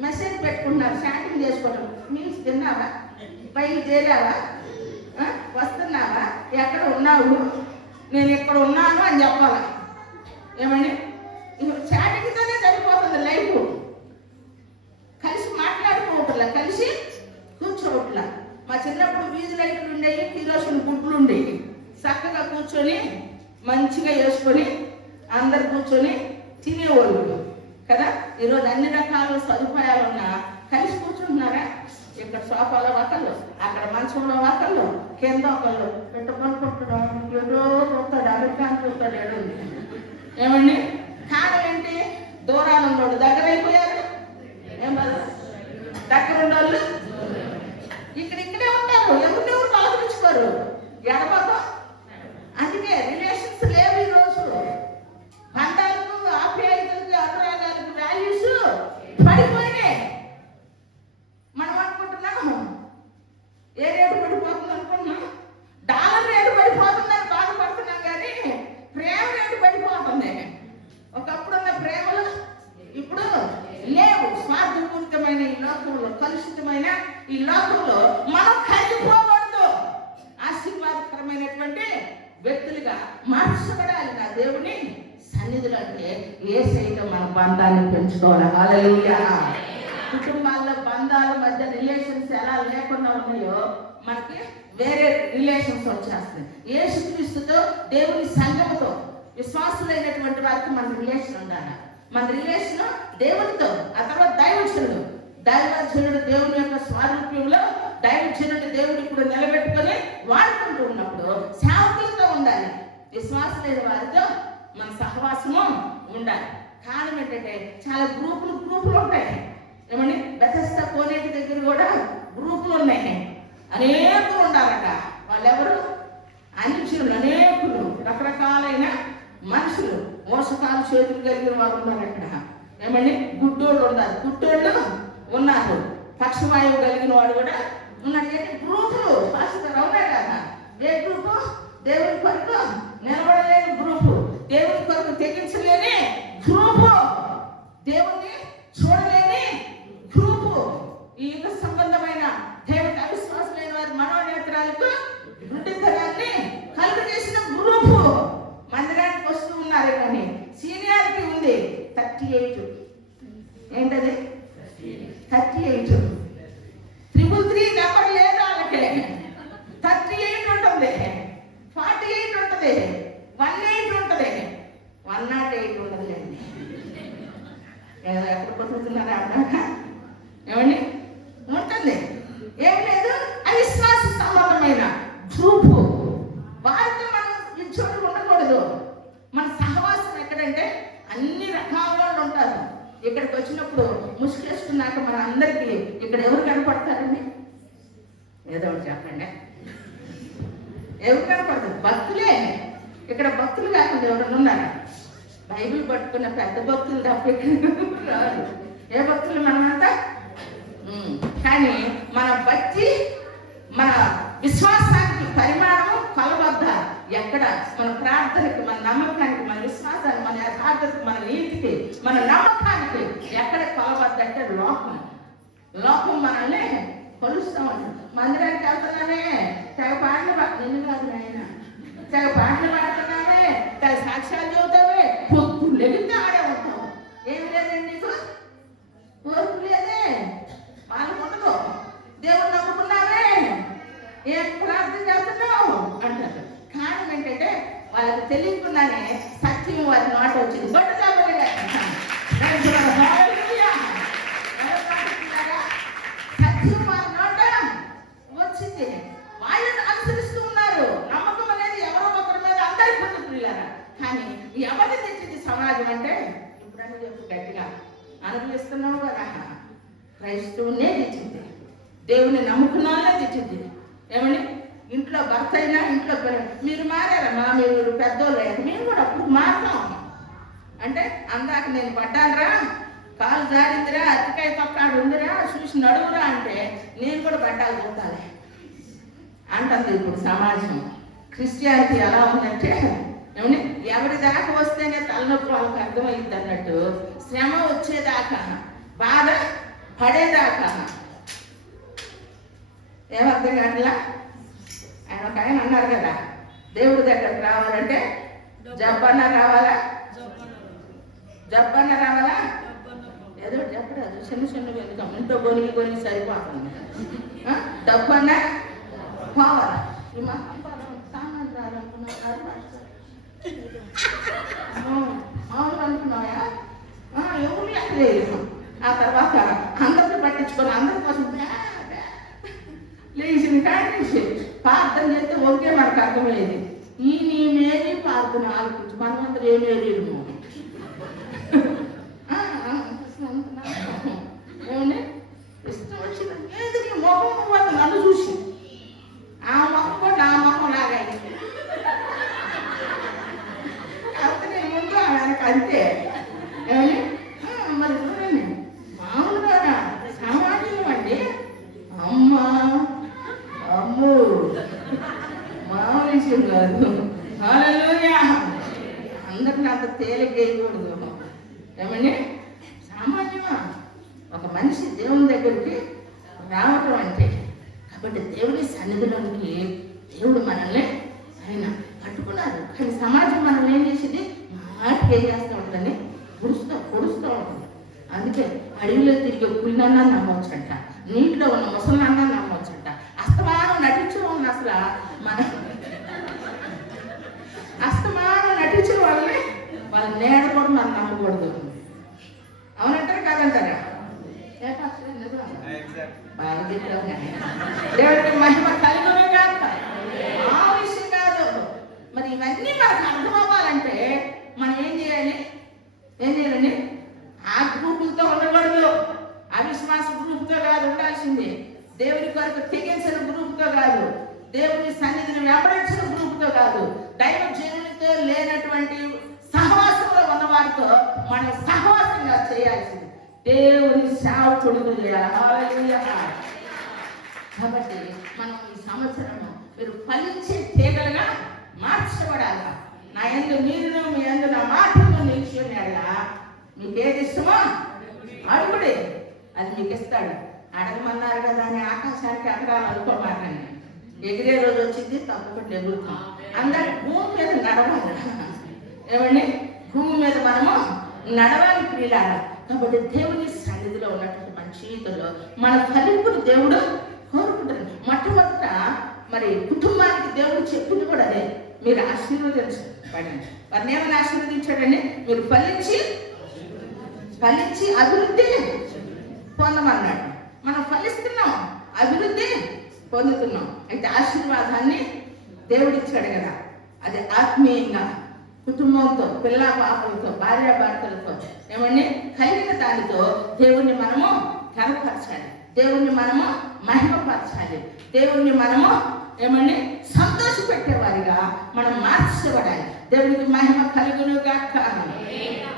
మెసేజ్ పెట్టుకుంటున్నారు, చాటింగ్ చేసుకోవడం. మీన్స్ తిన్నావా, పైకి చేరావా, వస్తున్నావా, ఎక్కడ ఉన్నావు, నేను ఇక్కడ ఉన్నాను అని చెప్పాలి. ఏమని చాటింగ్తోనే సరిపోతుంది లైఫ్. కలిసి మాట్లాడుకోవట్లా, కలిసి కూర్చోవట్లా. మా చిన్నప్పుడు వీధి లైట్లు ఉండేవి, కిరోసిన్ గుడ్లు ఉండేవి. చక్కగా కూర్చొని మంచిగా వేసుకొని అందరు కూర్చొని తినేవాళ్ళు కదా. ఈరోజు అన్ని రకాల సదుపాయాలు ఉన్నా కలిసి కూర్చుంటున్నారా? ఇక్కడ సోఫాలో ఒకళ్ళు, అక్కడ మంచంలో ఒకళ్ళు, కింద ఒకళ్ళు పెట్టుకొని కొట్టడం, ఏదో చూస్తాడు, అమెరికాని చూస్తాడు. ఏడుంది ఏమండి? కారణం ఏంటి? దూరాలు ఉన్నోళ్ళు దగ్గర అయిపోయారు, దగ్గర ఉన్నోళ్ళు ఇక్కడే ఉంటారు. ఎవరు పలకరించుకోరు, ఎడమతో. అందుకే రిలేషన్స్ లేవు ఈరోజు. బంధాలకు, ఆప్యాయతలకు, అనురాగాలకు వాల్యూస్ పడిపోయినాయి. మనం అనుకుంటున్నాము ఏ రేటు పడిపోతుంది అనుకుంటున్నాం, డాలర్ రేటు పడిపోతుందని బాధపడుతున్నాం, కానీ ప్రేమ రేటు పడిపోతుంది. ఒకప్పుడున్న ప్రేమలు ఇప్పుడు లేవు. స్వార్థపూరితమైన ఈ లోకంలో, కలుషితమైన ఈ లోకంలో మనం కలిగిపోకూడదు. ఆశీర్వాదకరమైనటువంటి వ్యక్తులుగా మార్చబడాలి నా దేవుని సన్నిధులు. అంటే యేసయ్యతో మన బంధాన్ని పెంచుకోవాలి. హల్లెలూయా. కుటుంబాల్లో బంధాల మధ్య రిలేషన్స్ ఎలా లేకుండా ఉన్నాయో మనకి వేరే రిలేషన్స్ వచ్చేస్తాయి. యేసుక్రీస్తుతో, దేవుని సంఘముతో, విశ్వాసులైనటువంటి వారికి మన రిలేషన్ ఉండాలి. మన రిలేషన్ దేవునితో, ఆ తర్వాత దైవజనుడు. దైవజనుడు దేవుని యొక్క స్వారూప్యంలో దైవజనుడు దేవుడు ఇప్పుడు నిలబెట్టుకొని వాడుకుంటూ ఉన్నప్పుడు సేవకులతో ఉండాలి. విశ్వాసులైన వారితో మన సహవాసము ఉండాలి. కారణం ఏంటంటే చాలా గ్రూపులు ఉంటాయి. ఏమండి, బెతెస్దా కోనేటి దగ్గర కూడా గ్రూపులు ఉన్నాయి. అనేకులు ఉండాలట. వాళ్ళెవరు? అనుచరులు, అనేకులు, రకరకాలైన మనుషులు, మోసకాలు చేతులు కలిగిన వారు ఉన్నారు అక్కడ. ఏమండి, గుడ్డోళ్ళు ఉన్నారు, గుడ్డోళ్ళు ఉన్నారు, పక్షవాయువు కలిగిన వాడు కూడా ఉన్నాడు. ఏంటి గ్రూపులు? పాస్టర్ అవునా కదా? ఏ గ్రూపు? దేవుని కొరకు నిలబడలేని గ్రూపు, దేవుని కొరకు తెగించలేని గ్రూపు, దేవుణ్ణి చూడలేని గ్రూపు, ఈ యుగ సంబంధమైన దేవుని అవిశ్వాసమైన వారి మనోనేత్రాలకు గుడ్డితనాన్ని కలుగజేసిన గ్రూపు మందిరానికి వస్తూ ఉన్నారు. కానీ సీనియారిటీ ఉంది 38. ఏంటది? 38. 333 నెంబర్ లేదు వాళ్ళకి. 38 ఉంటుంది, 48 ఉంటుంది, 18 ఉంటుంది, 108 ఉండదు. లేండి, ఎక్కడ బతుకుతున్నారా అన్నాక? ఏమండి, ఉంటుంది. ఏం లేదు, అవిశ్వాస సంబంధమైన గ్రూపు. వారితో మనం ఇచ్చోడు ఉండకూడదు. మన సహవాసం ఎక్కడంటే అన్ని రకాల వాళ్ళు ఉంటారు. ఇక్కడికి వచ్చినప్పుడు ముసుకేసుకున్నాక మన అందరికీ ఇక్కడ ఎవరు కనపడతారండి? ఏదో ఒకటి చెప్పండి. ఎవరు కనపడతారు? భక్తులే. ఇక్కడ భక్తులు కాకుండా ఎవరైనా ఉన్నారా? బైబిల్ పట్టుకున్న పెద్ద భక్తులు తప్ప రాదు. ఏ భక్తులు మనమంతా? కానీ మన భక్తి, మన విశ్వాసానికి పరిమాణము కొలబద్ద ఎక్కడ? మన ప్రార్థనకి, మన నమ్మకానికి, మన విశ్వాసానికి, మన యథార్థతకి, మన నీతికి, మన నమ్మకానికి ఎక్కడ కొలబద్ద అంటే లోకం. లోకం మనల్ని కొలుస్తూ ఉంటుంది. మందిరానికి వెళ్తున్నామే, తెగ పాటలు నిన్ను కాదు నాయన, తెగ పాటలు పాడుతున్నామే, తెగ సాక్ష్యాలు చదువుతామే, పొద్దులు లెగితే ఆడే ఉంటాం. ఏమి లేదండి నీకు ఓర్పు లేదే, వాళ్ళకు ఉండదు. దేవుడు నమ్ముకున్నామే, ఏం ప్రార్థన చేస్తున్నావు అంటారు. కారణం ఏంటంటే వాళ్ళకి తెలియకుండానే సత్యం వారి నోట వచ్చింది. బట్టు సత్యం వారి నోట వచ్చింది. వాళ్ళని అనుసరిస్తూ ఉన్నారు. నమ్మకం అనేది ఎవరో ఒకరి మీద అందరికీ ఉంది ప్రియులారా. కానీ ఎవరిని తెచ్చింది సమాజం అంటే ఇప్పుడు చెప్పు గట్టిగా అనుభవిస్తున్నావు కదా, క్రైస్తవునే తెచ్చింది. దేవుని నమ్ముకున్నానే తెచ్చింది. ఏమని ఇంట్లో భర్త అయినా ఇంట్లో మీరు మారారమ్మా, మీరు పెద్దోళ్ళు మేము కూడా అప్పుడు మారుతాం. అంటే అందాక నేను పడ్డానురా, కాలు జారిందిరా, అతికాయ తొక్కాడు ఉందిరా, చూసి నడువురా అంటే నేను కూడా పడ్డాలి చూడాలి అంటుంది ఇప్పుడు సమాజం. క్రిస్టియానిటీ ఎలా ఉందంటే ఏమని ఎవరి దాకా వస్తేనే తలనొప్పి వాళ్ళకి అర్థమైంది అన్నట్టు, శ్రమ వచ్చేదాకా, బాధ పడేదాకా ఏమర్థం కావట్లా. ఆయన ఒక ఆయన అన్నారు కదా, దేవుడి దగ్గరకు రావాలంటే జబ్బన్న రావాలా, జబ్బన్న రావాలా, ఏదో చెప్పరాదు, చిన్న చిన్నవి ఎందుకు ఇంట్లో కొని సరిపోతుంది. డబ్బన్నా పోవాలా, ఈ సామాన్ రావాలనుకున్నారు మామూలు అనుకున్నాయా, ఎవరు లేదు. ఆ తర్వాత అందరిని పట్టించుకొని అందరి కోసం లేచిన కానీ ప్రార్థన చేస్తే ఒకే మనకు అర్థమయ్యేది. ఈ నీమేది ప్రార్థన ఆలోచించి మనమందరూ ఏమేది ఏమని ఇష్టం వచ్చిన ఏది నీ మొహం వాళ్ళు నన్ను చూసి ఆ మొహం కూడా నా మొహం లాగా కాబట్టి నేను ముందు వెనక అంతే. ఏమని మరి చూడండి మామూలుగా సమాజం అండి, అమ్మా అమ్ము మామూలు విషయం కాదు. హల్లెలూయా. అందరిని అంత తేలిక వేయకూడదు. ఏమని సామాన్యమా ఒక మనిషి దేవుని దగ్గరికి రావటం అంటే. కాబట్టి దేవుని సన్నిధిలోనికి దేవుడు మనల్ని ఆయన పట్టుకున్నారు. కానీ సమాజం మనల్ని ఏం చేసింది, మాటికి ఏం చేస్తూ ఉంటుందని పొడుస్తూ ఉంటుంది. అందుకే అడవిలో తిరిగే పులినన్నా నమ్మవచ్చంట, నీటిలో ఉన్న ముసలన్నా నమ్మవచ్చంట. అస్తమానం నటించే వాళ్ళని అసలు మన అస్తమానం నటించే వాళ్ళని వాళ్ళ నేడ కూడా మనం నమ్మకూడదు. అవునంటారా కాదంటారా? దేవుడికి మహిమ కలుగునే కాక ఆ విషయం కాదు. మరి ఇవన్నీ మనకు అర్థం అవ్వాలంటే మనం ఏం చేయాలండి? ఆ గ్రూపులతో ఉండకూడదు, అవిశ్వాస గ్రూప్తో కాదు ఉండాల్సింది. దేవుని కొరకు తెగించిన గ్రూప్తో కాదు, దేవుని సన్నిధిని వెంబడించిన గ్రూప్తో కాదు, దైవ జనులతో లేనటువంటి సహవాసంలో ఉన్న వారితో మనం సహవాసంగా చేయాల్సింది. దేవుని సేవకుడుగా చేయాలి. కాబట్టి మనం ఈ సంవత్సరము మీరు ఫలించే తీగలుగా మార్చబడాలి. నా యందు నీరును మీ యందు నా మాటను నిలిచి ఉన్నాడుగా. మీకు ఏది ఇష్టమో అడుగుడే, అది మీకు ఇస్తాడు. అడగమన్నారు కదా అని ఆకాశానికి ఎగరాలి అనుకోమాకండి. ఎగిరే రోజు వచ్చింది తప్పకుండా ఎగురుతాం. అందరు భూమి మీద నడవాలి. ఏమండి భూమి మీద మనము నడవాలి ప్రియులారా. కాబట్టి దేవుని సన్నిధిలో ఉన్నటువంటి మంచిలో మన ఫలింపును దేవుడు కోరుకుంటారు. మొట్టమొదట మరి కుటుంబానికి దేవుడు చెప్పింది కూడా అదే, మీరు ఆశీర్వదించబడండి. వారిని ఏమైనా ఆశీర్వదించాడండి, మీరు ఫలించి అభివృద్ధి పొందమన్నాడు. మనం ఫలిస్తున్నాం, అభివృద్ధి పొందుతున్నాం. అయితే ఆశీర్వాదాన్ని దేవుడిచ్చాడు కదా, అది ఆత్మీయంగా కుటుంబంతో, పిల్ల పాపలతో, భార్యాభర్తలతో ఏమండి కలిగిన దానితో దేవుణ్ణి మనము కనపరచాలి, దేవుణ్ణి మనము మహిమపరచాలి, దేవుణ్ణి మనము ఏమండి సంతోష పెట్టేవారిగా మనం మార్చబడాలి. దేవునికి మహిమ కలుగును గాక.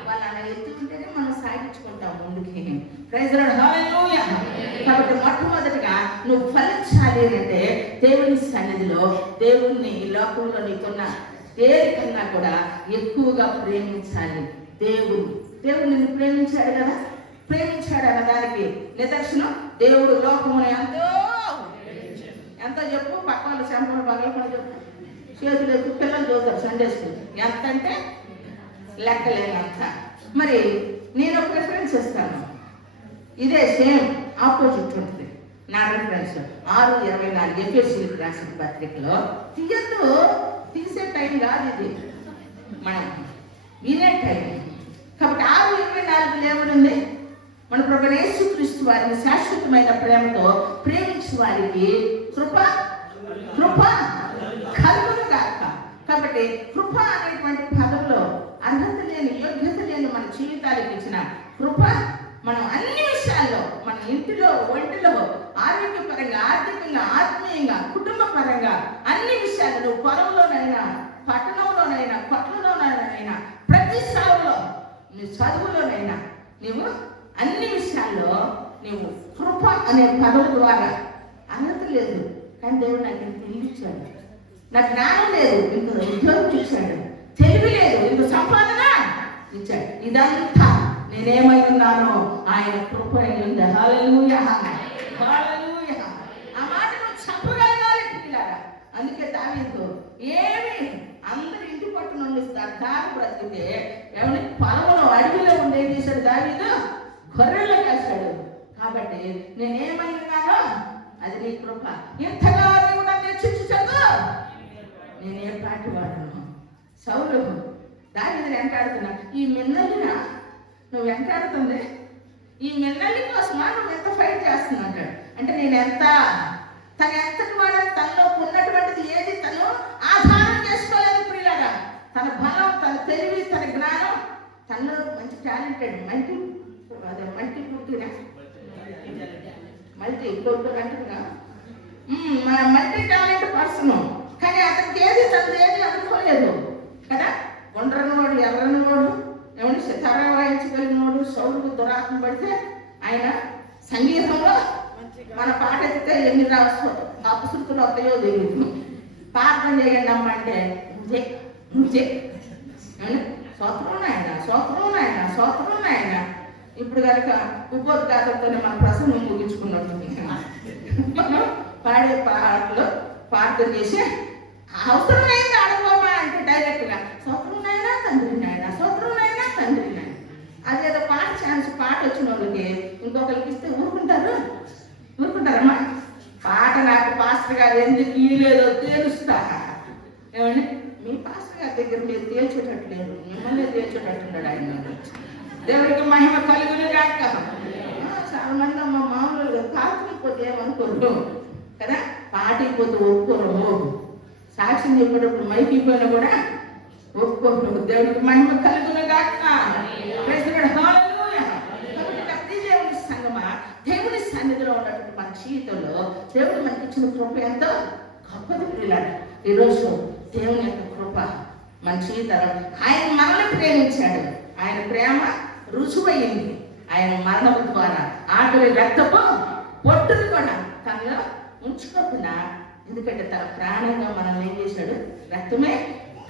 వాళ్ళు అలా ఎత్తుకుంటేనే మనం సాగించుకుంటాం ముందుకి. Praise the Lord. హల్లెలూయా. కాబట్టి మొట్టమొదటిగా నువ్వు ఫలించాలి అంటే దేవుని సన్నిధిలో దేవుణ్ణి ఈ లోకంలో నీకున్న దేనికన్నా కూడా ఎక్కువగా ప్రేమించాలి. దేవుడు నిన్ను ప్రేమించాడు కదా, ప్రేమించాడు అన్నదానికి నిదర్శనం దేవుడు లోకమును ఎంతో చెప్పు. పక్క వాళ్ళు చెంపలు పగలకుండా చెప్పు. చేతులు ఎత్తి పిల్లలు చదువుతారు సండే స్కూల్. ఎంత అంటే లెక్కలేనంత. మరి నేను ఒక రిఫరెన్స్ ఇస్తాను. ఇదే సేమ్ ఆపోజిట్ ఉంటుంది నా రిఫరెన్స్. 6:24 ఎఫెసీయులకు రాసిన పత్రికలో తీసే టైం కాదు ఇది, మనం వినే టైం. కాబట్టి 6:24 ఏమనుంది? మన ప్రభువైన యేసుక్రీస్తు వారిని శాశ్వతమైన ప్రేమతో ప్రేమించే వారికి కృప కలుగును గాక. కాబట్టి కృప అనేటువంటి పదంలో అర్హత లేని, యోగ్యత లేని మన జీవితాలకు ఇచ్చిన కృప మనం అన్ని విషయాల్లో, మన ఇంటిలో, ఒంటిలో, ఆరోగ్యపరంగా, ఆర్థికంగా, ఆత్మీయంగా, కుటుంబ పరంగా అన్ని విషయాలు, నువ్వు పొలంలోనైనా, పట్టణంలోనైనా, కొట్లలోనైనా, ప్రతి స్థాయిలో, నీ చదువులోనైనా, నీవు అన్ని విషయాల్లో నీవు కృప అనే పదం ద్వారా అర్హత లేదు, కానీ దేవుడు నాకు ఇంత ఇల్లు ఇచ్చాడు, నాకు జ్ఞానం లేదు, ఇంత ఉద్యోగం ఇచ్చాడు, తెలివి లేదు, ఇంత సంపాదన ఇచ్చాడు. ఇదంతా నేనేమై ఉన్నానో ఆయన కృప ఉంది. హల్లెలూయా, హల్లెలూయా. ఆ మాట నువ్వు చెప్పగలగాలి పిల్లారా. అందుకే దావీదు ఏమి అందరు ఇంటి పట్టున ఉండిస్తారు, దారి బ్రతికితే ఏమని పొలంలో అడవిలో ఉండేది చేశాడు దావీదు, గొర్రెలు కాశాడు. కాబట్టి నేనేమై ఉన్నానో అది నీ కృప. ఇంతగా నీవు నన్ను హెచ్చించదు, నేనే పాటి వాడను. సౌలు దావీదుని వెంటాడుతున్నా, ఈ మిన్నలిన నువ్వు వెంటాడుతుంది, ఈ మిన్నలి కోసమా నువ్వు ఎంత ఫైట్ చేస్తున్నాడు అంటే నేను ఎంత, తన ఎంతటి వాడని, తనలో ఉన్నటువంటిది ఏది తను ఆధారం చేసుకోలేదు ప్రియులారా. తన బలం, తన తెలివి, తన జ్ఞానం, తనలో మంచి టాలెంటెడ్ మల్టీ పూర్తిగా మల్టీ అంటున్నా మల్టీ టాలెంట్ పర్సన్. కానీ అతనికి ఏది తనది ఏది అనుకోలేదు కదా. ఒండ్రనోడు, ఎర్రనోడు, ఏమంటే సితారా వాయించగలిగినోడు. సౌలుకు దురాత్మ పడితే ఆయన సంగీతంలో మన పాట ఎత్తితే ఎన్ని అపశృతులు వస్తాయో తెలియదు. ప్రార్థన చేయండి అమ్మ అంటే స్తోత్రం నాయన, స్తోత్రం నాయన, స్తోత్రం నాయన. ఇప్పుడు కనుక ఉపోద్ఘాతంతోనే మన ప్రసంగం ముగించుకున్నట్టు మనం పాడే పాటలు ప్రార్థన చేసి అవసరమైంది అడగమ్మా అంటే డైరెక్ట్గా స్తోత్రం నాయన, తండ్రి నాయన, స్తోత్రం నాయన, తండ్రి నాయన. అదేదో పాట ఛాన్స్, పాట వచ్చిన వాళ్ళకి ఇంకొకరికి ఇస్తే ఊరుకుంటారమ్మా. పాట నాకు పాస్టర్ గారు ఎందుకు ఇయ్యలేదో తేలుస్తా. ఏమండి మీ పాస్టర్ గారి దగ్గర మీరు తేల్చేటట్లేదు, మిమ్మల్ని తేల్చేటట్టున్నాడు ఆయన. దేవుడికి మహిమ కలుగును గాక. చాలా మంది అమ్మ మామూలుగా పాటకపోతే ఏమనుకోరు కదా, పాటిపోతే ఒప్పుకోరు. సాక్ష్యం చెప్పేటప్పుడు మైకి పోయినా కూడా ఒప్పుకోరు. దేవుడికి మహిమ కలుగును గాక. దేవుని సంగమా, దేవుని సన్నిధిలో ఉన్నటువంటి మన జీవితంలో దేవుడు మనకి ఇచ్చిన కృప ఎంతో గొప్పది పిల్లలు. ఈరోజు దేవుని యొక్క కృప మన జీవితంలో, ఆయన మనల్ని ప్రేమించాడు, ఆయన ప్రేమ రుజువైంది ఆయన మరణం ద్వారా. ఆకలి రక్తపు పొట్టును కూడా తనలో ఉంచుకోకుండా, ఎందుకంటే తన ప్రాణంగా మనల్ని ఏం చేశాడు? రక్తమే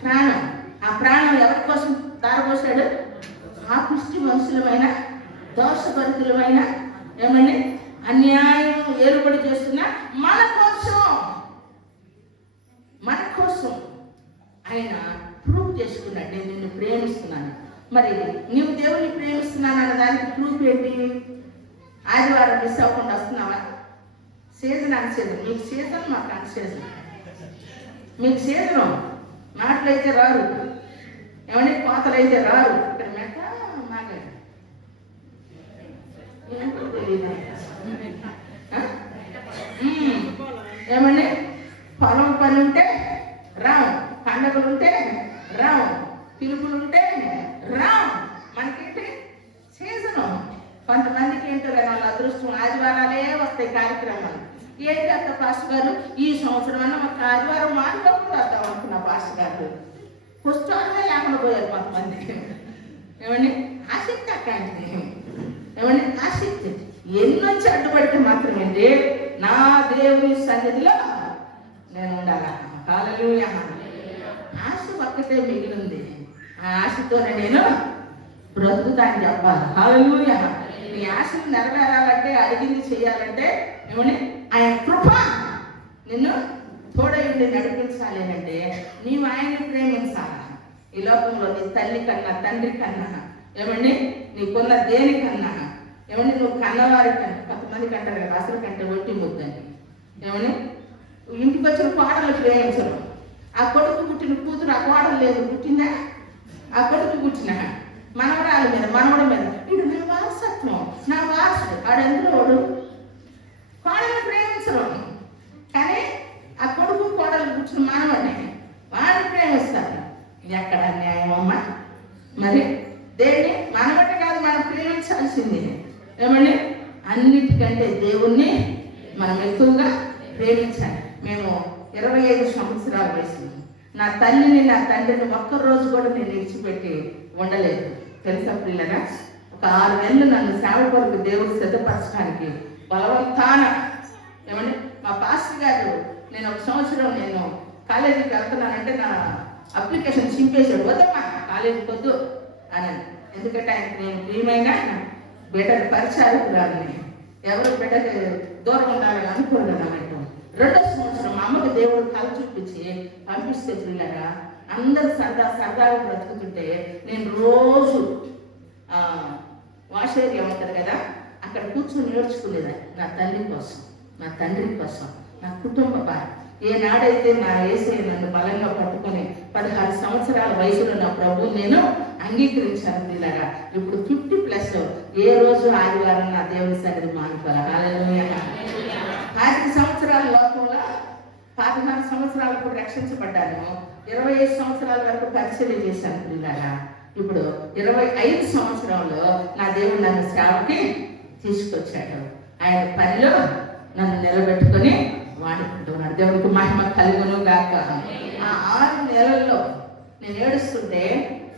ప్రాణం. ఆ ప్రాణం ఎవరి కోసం తారపోసాడు? పాపిష్టి మనుషులమైన, దోషభరితులమైన, ఏమండి అన్యాయం ఏర్పడి చేస్తున్న మన కోసం ఆయన ప్రూవ్ చేసుకున్నాడు, నేను నిన్ను ప్రేమిస్తున్నాను. మరి నీవు దేవుని ప్రేమిస్తున్నాను అన్న దానికి ప్రూఫ్ ఏంటి? ఆదివారం మిస్ అవ్వకుండా వస్తున్నావా? సీజన్ అని సీజన్, మీకు సీజన్, మాకు అని సీజన్. మీకు సీజను నాట్లయితే రారు, ఏమంటే కోతలు అయితే రారు. ఇక్కడ మెట్ట మాగా ఏమండి పొలం పని ఉంటే రావు, పండగలు ఉంటే రావు, పిలుపులుంటే రావు. మనకేంటి సీజను. కొంతమందికి ఏంటో కానీ వాళ్ళ అదృష్టం ఆదివారాలే వస్తాయి కార్యక్రమాలు. ఏంటి అంత పాస్టర్ గారు ఈ సంవత్సరం అన్నా మాకు ఆదివారం మానుకోకుండా వద్దాం అనుకున్న పాస్టర్ గారు పుస్తకాలే లేకుండా పోయారు కొంతమంది. ఏమండి ఆసక్తి అట్లాంటిది, ఏమండి ఆసక్తి ఎన్నొచ్చి అడ్డుపడితే మాత్రమేంటి నా దేవుని సన్నిధిలో నేను ఉండాలా. హల్లెలూయా. ఆశ ఒక్కటే మిగిలింది, ఆ ఆశతోనే నేను బ్రతుకుతాను చెప్పాలి. హల్లెలూయా. నీ ఆశలు నెరవేరాలంటే, అడిగింది చేయాలంటే ఏమని ఆయన కృప నిన్ను తోడయుండి నడిపించాలి అంటే నీవు ఆయన్ని ప్రేమించాలా. ఈ లోకంలో నీ తల్లి కన్నా, తండ్రి కన్నా, ఏమండి నీకున్న దేనికన్నా, ఏమండి నువ్వు కన్నవారి కన్నా, కొంతమంది కంటారు కదా అసలు కంటే ఒట్టి ముద్దని, ఏమని ఇంటికి వచ్చిన కోడలు ప్రేమించరు. ఆ కొడుకు పుట్టిన కూతురు ఆ కోడలు లేదు, పుట్టిందా ఆ కొడుకు పుట్టిన మనవరాల మీద, మనవడ మీద, ఇది నా వారసత్వం, నా వారసుడు ఆడెందులో వాడు కోడలు ప్రేమించరు. కానీ ఆ కొడుకు కోడలు పుట్టిన మనవడిని వాడిని ప్రేమిస్తారు. ఎక్కడ న్యాయమమ్మా? మరి దేన్ని మనవటి కాదు మనం ప్రేమించాల్సింది. ఏమండి అన్నిటికంటే దేవుణ్ణి మనం ఎక్కువగా ప్రేమించాలి. మేము 25 సంవత్సరాల వయసులో నా తల్లిని, నా తండ్రిని ఒక్కరోజు కూడా నేను విడిచిపెట్టి ఉండలేదు. తెలుసా పిల్లగా? ఒక 6 నెలలు నన్ను సేవ కొరకు దేవుడు సిద్ధపరచడానికి బలవంతాన, ఏమండి మా పాస్టర్ గారు నేను 1 సంవత్సరం నేను కాలేజీకి వెళ్తున్నానంటే నా అప్లికేషన్ చింపేశాడు. వద్దమ్మా కాలేజీకి వద్దు అని. ఎందుకంటే ఆయనకి నేను ప్రియమైన బిడ్డకు పరిచారకురాలని, ఎవరు బిడ్డకి దూరం ఉండాలని అనుకోరు కదా అన్నట్టు. 2వ సంవత్సరం మా అమ్మకి దేవుడు కళ చూపించి పంపిస్తే పిల్లగా అందరు సరదాగా బ్రతుకుతుంటే నేను రోజు వాష్ ఏరియా ఉంటుంది కదా, అక్కడ కూర్చొని నేర్చుకునేదాన్ని నా తల్లి కోసం, నా తండ్రి కోసం, నా కుటుంబ బాధ. ఏనాడైతే నా యేసయ్య నన్ను బలంగా పట్టుకొని 16 సంవత్సరాల వయసులో నా ప్రభువు నేను అంగీకరించాను ఇలాగా. ఇప్పుడు 50+ ఏ రోజు ఆదివారం నా దేవుని సన్నిధి మానుకోవాలి. 5 సంవత్సరాల లోపల 16 సంవత్సరాలకు రక్షించబడ్డాను. 25 సంవత్సరాల వరకు పరిచయం చేశాను పిల్లగా. ఇప్పుడు 25 సంవత్సరంలో నా దేవుడు నన్ను సేవకి తీసుకొచ్చాడు. ఆయన పనిలో నన్ను నిలబెట్టుకొని వాడుకుంటున్నాడు. దేవుడికి మహిమ కలుగును గాక. ఆ 6 నెలల్లో నేను ఏడుస్తుంటే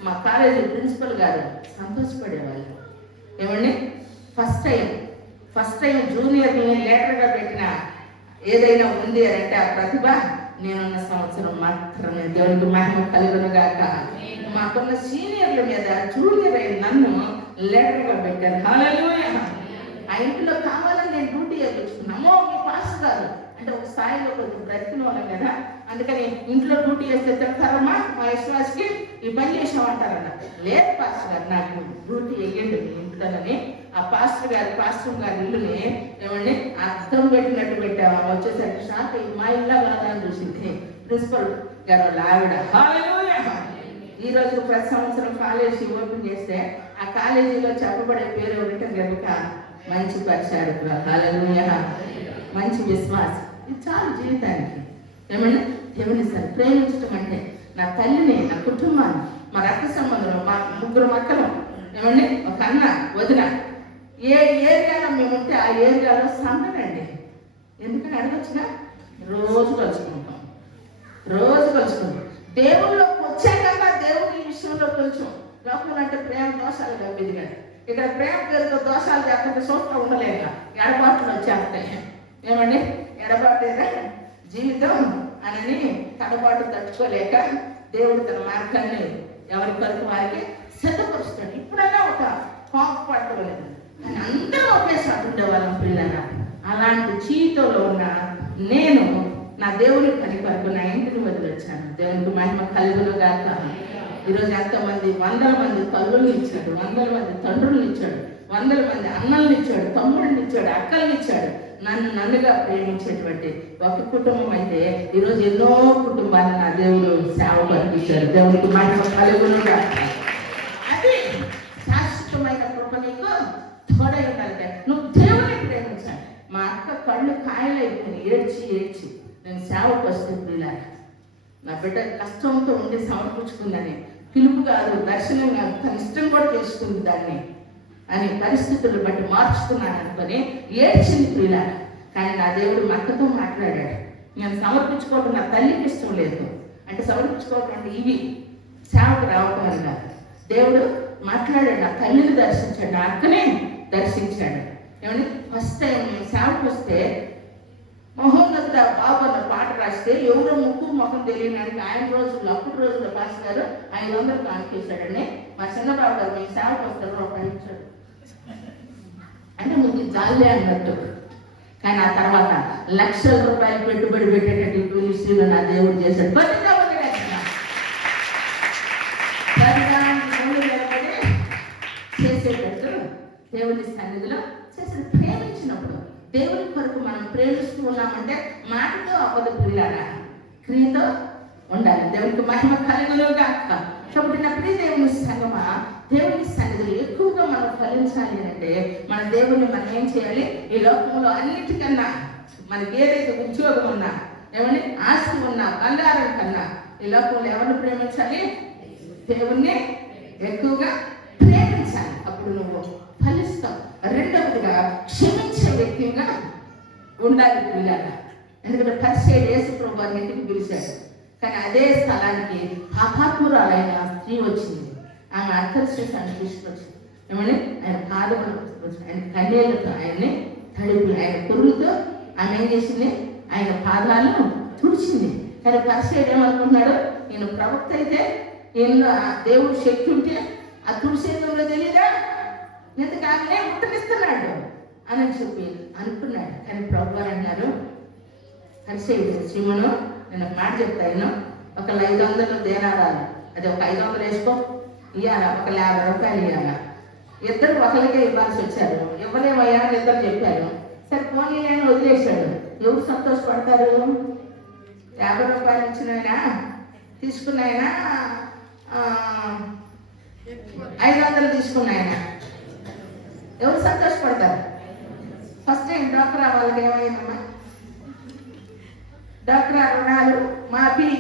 మా కాలేజీ ప్రిన్సిపల్ గారు సంతోషపడేవాళ్ళు. ఏమండి ఫస్ట్ టైం జూనియర్ని లీడర్గా పెట్టిన ఏదైనా ఉంది అని అంటే ఆ ప్రతిభ నేనున్న సంవత్సరం మాత్రమే. దేవుడికి మహిమ కలుగును గాక. మాకున్న సీనియర్ల మీద జూనియర్ అయిన నన్ను లీడర్గా పెట్టారు. హల్లెలూయా. ఆ ఇంట్లో కావాలని నేను డ్యూటీ వేయించుకున్నాము. మీ పాస్టర్ గారు అంటే ఒక స్థాయిలో కొంచెం బ్రతికిన వాళ్ళం కదా, అందుకని ఇంట్లో డ్యూటీ వేస్తే తింటారమ్మా మా విశ్వాసకి ఈ పని చేసామంటారన్న. లేదు పాస్టర్ గారు నాకు డ్యూటీ వేయండి మీ ఇంట్లోనని ఆ పాస్టర్ గారి ఇల్లుని ఏమండి అర్థం పెట్టినట్టు పెట్టాము. వచ్చేసరికి షాక్ మా ఇల్లు కాదా అని చూసింది ప్రిన్సిపల్ గారు వాళ్ళ ఆవిడ. ఈ రోజు ప్రతి సంవత్సరం కాలేజీ ఓపెన్ చేస్తే ఆ కాలేజీలో చెప్పబడే పేరు ఏమిటంటే గనుక మంచి పరిచారకులు. హల్లెలూయా. మంచి విశ్వాసం. ఇది చాలు జీవితానికి. ఏమండి దేవుని సరే ప్రేమించటం అంటే నా తల్లిని, నా కుటుంబాన్ని, మా రక్త సంబంధం, మా 3 మక్కలు, ఏమండి ఒక అన్న వదిన, ఏ ఏరియాలో మేము ఉంటే ఆ ఏరియాలో సందడండి. ఎందుకని అడగచ్చుగా? రోజు కలుసుకుంటాం. దేవుళ్ళలోకి వచ్చాకన్నా దేవుని విషయంలో కొంచెం లోపల అంటే ప్రేమ దోషాలు కప్పిది కానీ ఇక్కడ ప్రేమ పేరుతో దోషాలు చేస్తుంటే చూస్తూ ఉండలేక ఎడబాట్లు వచ్చేస్తాయి. ఏమండి ఎడబాటేదా జీవితం అని తడబాటు తట్టుకోలేక దేవుడు తన మార్గాన్ని ఎవరి కొరకు వారికి సిద్ధపరుస్తాడు. ఇప్పుడన్నా ఒక కాపు పట్టుకోలేదు కానీ అందరూ ఒకేసారి ఉండేవాళ్ళం పిల్లగా. అలాంటి జీవితంలో ఉన్న నేను నా దేవుని పని కొరకు నా ఇంటిని వదిలొచ్చాను. దేవునికి మహిమ కలుగును గాక. ఈరోజు ఎంతోమంది 100 మంది తల్లుల్ని ఇచ్చాడు, 100 మంది తండ్రులను ఇచ్చాడు, 100 మంది అన్నల్ని ఇచ్చాడు, తమ్ముడిని ఇచ్చాడు, అక్కల్ని ఇచ్చాడు. నన్నుగా ప్రేమించేటువంటి ఒక కుటుంబం అయితే ఈరోజు ఎన్నో కుటుంబాలను నా దేవుడు సేవ పంపించాడు. దేవునికి మహిమ కలుగును గాక. అది శాశ్వతమైన కృప నీకు తోడై ఉండాలి. నువ్వు దేవుని ప్రేమించాలి. మా అక్క కళ్ళు కాయలైపోయినాయి ఏడ్చి నేను సేవకు వస్తే పిల్లలు నా బిడ్డ కష్టంతో ఉండి సమర్పించుకుందని పిలుపు కాదు, దర్శనం కాదు, తన ఇష్టం కూడా చేసుకుంది దాన్ని అని పరిస్థితులను బట్టి మార్చుకున్నాను అనుకొని ఏడ్చింది పిల్లలు. కానీ నా దేవుడు మా అక్కతో మాట్లాడాడు. నేను సమర్పించుకోవడం నా తల్లికి ఇష్టం లేదు అంటే సమర్పించుకోవడం అంటే ఇవి సేవకు రావటం అని కాదు. దేవుడు మాట్లాడాడు, నా తల్లిని దర్శించాడు, నా అక్కనే దర్శించాడు. ఏమంటే ఫస్ట్ టైం నేను సేవకు వస్తే మహోన్నతుడ బాబు అన్న పాట రాస్తే ఎవరో ముక్కు ముఖం తెలియడానికి అప్పుడు రోజుల్లో పాస్ గారు 500 కానిపించాడండి. మా చిన్నబాబు గారు మీ సేవకు వస్తారు రూపాయి ఇచ్చాడు. అంటే మీకు జాలే అన్నట్టు. కానీ ఆ తర్వాత లక్షల రూపాయలు పెట్టుబడి పెట్టేటట్టు మినిస్ట్రీలో నా దేవుడు చేశాడు. చేసేటట్టు దేవుని సన్నిధిలో చేసిన ప్రేమించినప్పుడు దేవుని కొరకు మనం ప్రేమిస్తూ ఉన్నామంటే మాటతో అవ్వదు ప్రియులారా, క్రియతో ఉండాలి. దేవునికి మహిమ కలుగునుగాక. కాబట్టి నా ప్రియ దేవుని సంగమా, దేవుని సన్నిధిలో ఎక్కువగా మనం ఫలించాలి అంటే మన దేవుని మనం ఏం చేయాలి? ఈ లోకంలో అన్నిటికన్నా మనకి ఏదైతే ఉద్యోగం ఉన్నా, ఏమని ఆస్తి ఉన్నా, బంగారం కన్నా ఈ లోకంలో ఎవరిని ప్రేమించాలి? దేవుణ్ణి ఎక్కువగా ప్రేమించాలి. అప్పుడు నువ్వు ఫలిస్తావు. రెండవదిగా క్షమించే వ్యక్తిగా ఉండాలి పిల్లగా. ఎందుకంటే పరిచయం యేసు ప్రభు వారి ఇంటికి పిలిచాడు. కానీ అదే స్థలానికి పాపాత్మురాలైన స్త్రీ వచ్చింది. ఆమె అర్థశాన్ని తీసుకొచ్చింది. ఏమని ఆయన పాదములు వచ్చి ఆయన కన్యలతో ఆయన్ని తడిపి ఆయన కురులతో ఆమె ఏం చేసింది? ఆయన పాదాలను తుడిచింది. కానీ పరిచయం ఏమనుకున్నాడు? నేను ప్రవక్త అయితే ఎన్నో దేవుడు శక్తి ఉంటే ఆ తుడిసేందులో తెలియదా, ఎందుకు ఆమెనే ముట్టనిస్తున్నాడు అని చెప్పి అనుకున్నాడు. కానీ ప్రభు గారు అన్నారు, పరిచయం శ్రీమను నేను ఒక మాట చెప్తాను, ఒక 500 దేనారాలు, అది ఒక 500 వేసుకో, ఇవ్వాలా, ఒక 50 రూపాయలు ఇవ్వాలా. ఇద్దరు ఒకరికే ఇవ్వాల్సి వచ్చారు. ఇవ్వలేమయ్యా అని ఇద్దరు చెప్పారు. సరే పోనీ నేను వదిలేశాడు. ఎవరు సంతోషపడతారు? 50 రూపాయలు ఇచ్చినైనా తీసుకున్నాయినా 500 తీసుకున్నాయినా ఎవరు సంతోషపడతారు? ఫస్ట్ టైం డాక్రా వాళ్ళకి ఏమైందమ్మా? డాక్రా రుణాలు మాఫీ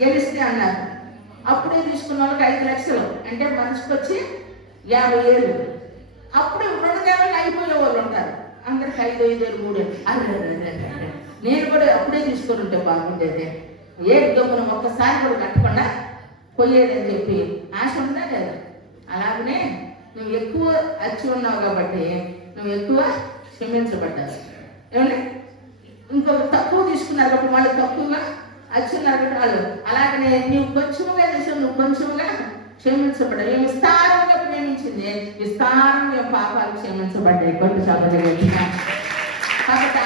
గెలిస్తే అన్నారు. అప్పుడే తీసుకున్న వాళ్ళకి 5 లక్షలు అంటే మనిషికి వచ్చి 50,000. అప్పుడు 2 నెలలు అయిపోయే వాళ్ళు ఉంటారు. అందరికి 5, 5, 3. నేను కూడా అప్పుడే తీసుకొని ఉంటే బాగుండేది, ఏ గమ్మున ఒక్కసారి కూడా కట్టకుండా పోయేదని చెప్పి ఆశ ఉందా లేదా? అలాగనే నువ్వు ఎక్కువ అచ్చి ఉన్నావు కాబట్టి నువ్వు ఎక్కువ క్షమించబడ్డావు. ఏమండి, ఇంకొక తక్కువ తీసుకున్నారు కాబట్టి వాళ్ళు తక్కువగా అచ్చి ఉన్నారు కాబట్టి వాళ్ళు అలాగనే నువ్వు కొంచెముగా చేసావు, నువ్వు కొంచెముగా క్షమించబడ్డావు. ఏమి విస్తారంగా ప్రేమించింది, విస్తారంగా పాపాలు క్షమించబడ్డాయి. కొంచెం కాబట్టి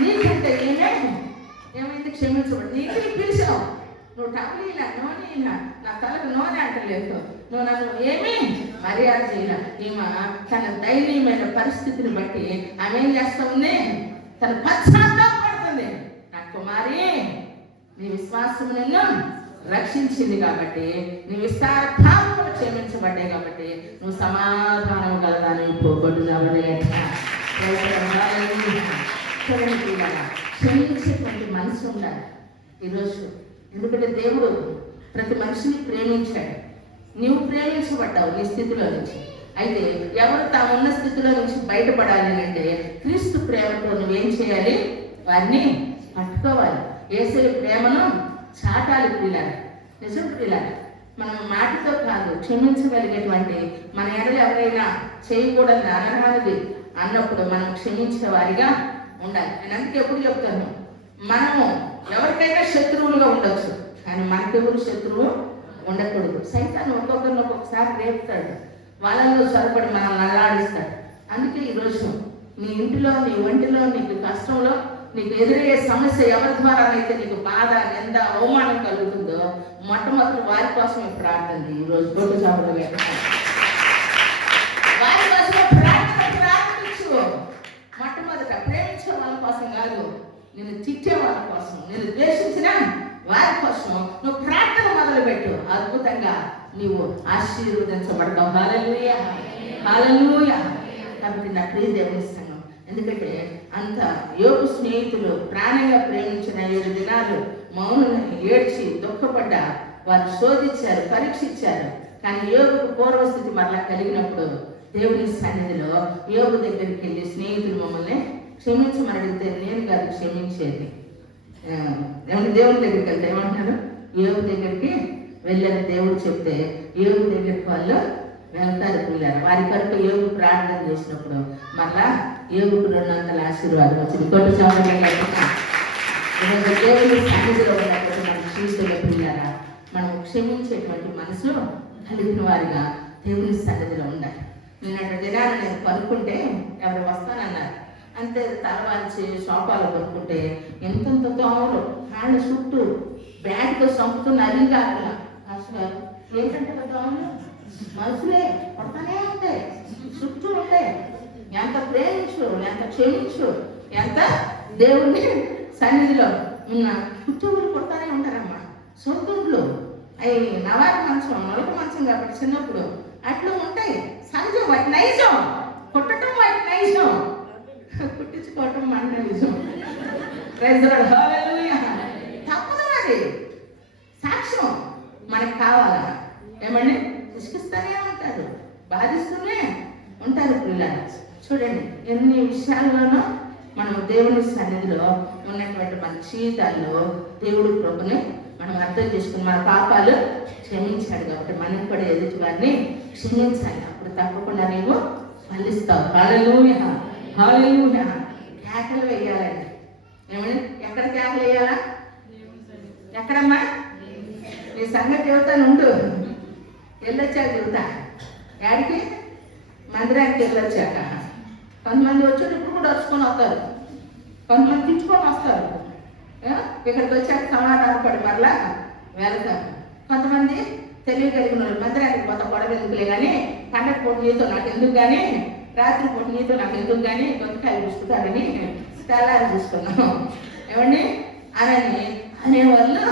నీకంటే ఏమైంది? క్షమించబడి నీకు పిలిచావు. నువ్వు టబ్లీలా నూనె నా తలకు నూనె అంటలేదు, నువ్వు నన్ను ఏమీ మర్యాద చేయాల. ఈమె తన దైన్యమైన పరిస్థితిని బట్టి ఆమె ఏం చేస్తా ఉంది? తన పశ్చాత్తాపడుతుంది. నా కుమారి, నీ విశ్వాసం నిన్ను రక్షించింది కాబట్టి, నీ విస్తార పాపములు క్షమించబడ్డాయి కాబట్టి నువ్వు సమాధానం కలదాన్ని పోగొట్టుదామని క్షమించేటువంటి మనసు ఉండాలి ఈరోజు. ఎందుకంటే దేవుడు ప్రతి మనిషిని ప్రేమించాడు. నువ్వు ప్రేమించబడ్డావు నీ స్థితిలో నుంచి. అయితే ఎవరు తామున్న స్థితిలో నుంచి బయటపడాలి అంటే క్రీస్తు ప్రేమతో నువ్వేం చేయాలి? వారిని పట్టుకోవాలి. యేసయ్య ప్రేమను చాటాలి. ప్రియులారా, నిజం ప్రియులారా, మనం మాటతో కాదు, క్షమించగలిగేటువంటి మన ఎడలు ఎవరైనా చేయకూడదు అనరానిది అన్నప్పుడు మనం క్షమించే వారిగా ఉండాలి. నేను అందుకే ఎప్పుడు చెప్తాను, మనము ఎవరికైనా శత్రువులుగా ఉండొచ్చు, కానీ మనకెవరు శత్రువు ఉండకూడదు. సైతాన్ని ఒక్కొక్కరిని ఒక్కొక్కసారి రేపుతాడు, వాళ్ళలో చొరబడి మనం నల్లాడిస్తాడు. అందుకే ఈరోజు నీ ఇంటిలో, నీ ఒంటిలో, నీకు కష్టంలో, నీకు ఎదురయ్యే సమస్య ఎవరి ద్వారానైతే నీకు బాధ, నింద, అవమానం కలుగుతుందో మొట్టమొదటి వారి కోసమే ప్రార్థన. ఈరోజు గొడ్డు సభలో వారి కోసమే ప్రార్థించు. మొట్టమొదట ప్రేమించే వాళ్ళ కోసం కాదు, నేను తిట్టే వాళ్ళ కోసం, నేను ద్వేషించిన వారి కోసం నువ్వు ప్రార్థన మొదలుపెట్టు. అద్భుతంగా నీవు ఆశీర్వదించబడతావు. హల్లెలూయా, హల్లెలూయా. కాబట్టి నా ప్రియ దేవుని సంఘం, ఎందుకంటే అంత యోగు స్నేహితులు ప్రాణంగా ప్రేమించిన 7 దినాలు మౌనుని ఏడ్చి దుఃఖపడ్డ వారు శోధించారు, పరీక్షించారు. కానీ యోగుకు పూర్వస్థితి మరలా కలిగినప్పుడు దేవుని సన్నిధిలో యోగు దగ్గరికి వెళ్ళి స్నేహితులు మమ్మల్ని క్షమించమని అడిగితే నేను కాదు క్షమించేది. దేవుని దగ్గరికి వెళ్తే ఏమంటున్నారు? యోగు దగ్గరికి వెళ్ళని దేవుడు చెప్తే యోగు దగ్గరికి వాళ్ళు వెళ్తారు. పిల్లలు వారి కొరకు యోగు ప్రార్థన చేసినప్పుడు మళ్ళా యోగుకు 200 ఆశీర్వాదం వచ్చింది. కొట్టు చావడం దేవుని సన్నిధిలో ఉన్నప్పుడు మన జీవితంలో పిల్లరా మనం క్షమించేటువంటి మనసు కలిగిన వారిగా దేవుని సన్నిధిలో ఉండాలి. నిన్నటి దినాన్ని నేను పనుకుంటే ఎవరు వస్తానన్నారు. అంతే తలవాల్చి సోఫాలు పడుకుంటే ఎంతంత దోమలు కాళ్ళ చుట్టూ బ్యాట్తో చంపుతున్న అరిగారులా. అసలు ఏంటంటే దోమలు మనుషులే కొడతానే ఉంటాయి, చుట్టూ ఉంటాయి. ఎంత ప్రేమించు, ఎంత క్షమించు, ఎంత దేవుణ్ణి సన్నిధిలో ఉన్న చుట్టూలు కొడతానే ఉంటారమ్మా. సొంతుంట్లు అవి నవారి మంచం, నలుక మంచం కాబట్టి చిన్నప్పుడు అట్లా ఉంటాయి. సహజం, వాటి నైజం. కొట్టడం వాటి నైజం, కుట్టించుకోవటం మన నైజం. తప్పదు మరి. సాక్ష్యం మనకు కావాలా? ఏమండి, విసిగిస్తూనే ఉంటారు, బాధిస్తూనే ఉంటారు పిల్లలు. చూడండి, ఎన్ని విషయాల్లోనూ మనం దేవుని సన్నిధిలో ఉన్నటువంటి మన జీవితాల్లో దేవుడి కృపని మనం అర్థం చేసుకుని మన పాపాలు క్షమించాడు కాబట్టి మనం కూడా ఎదుటి వారిని క్షమించాలి. అప్పుడు తప్పకుండా నీవు ఫలిస్తావు. హల్లెలూయా, హల్లెలూయా. కేకలు వేయాలండి. ఏమని? ఎక్కడ కేకలు వేయాలా? ఎక్కడమ్మా? నీ సంగతి చెబుతాను ఉండు. వెళ్ళొచ్చాక చెబుతా. యాడికి? మందిరానికి వెళ్ళొచ్చాక. కొంతమంది వచ్చారు, ఇప్పుడు కూడా వచ్చుకొని వస్తారు, కొంతమంది తిట్టుకొని వస్తారు. ఇక్కడికి వచ్చాక సమాధానం పడి మరలా వెళ్తారు. కొంతమంది తెలియగలిగిన వాళ్ళు మందిరానికి పోతా గొడవ ఎందుకులే కానీ, పండగ పూట నీతో నాకు ఎందుకు కానీ, రాత్రి పూట నీతో నాకు ఎందుకు కానీ గొంతుకాయలు చూసుకుంటారని తెల్లారి చూసుకున్నాం. ఏమండి అని అనేవాళ్ళు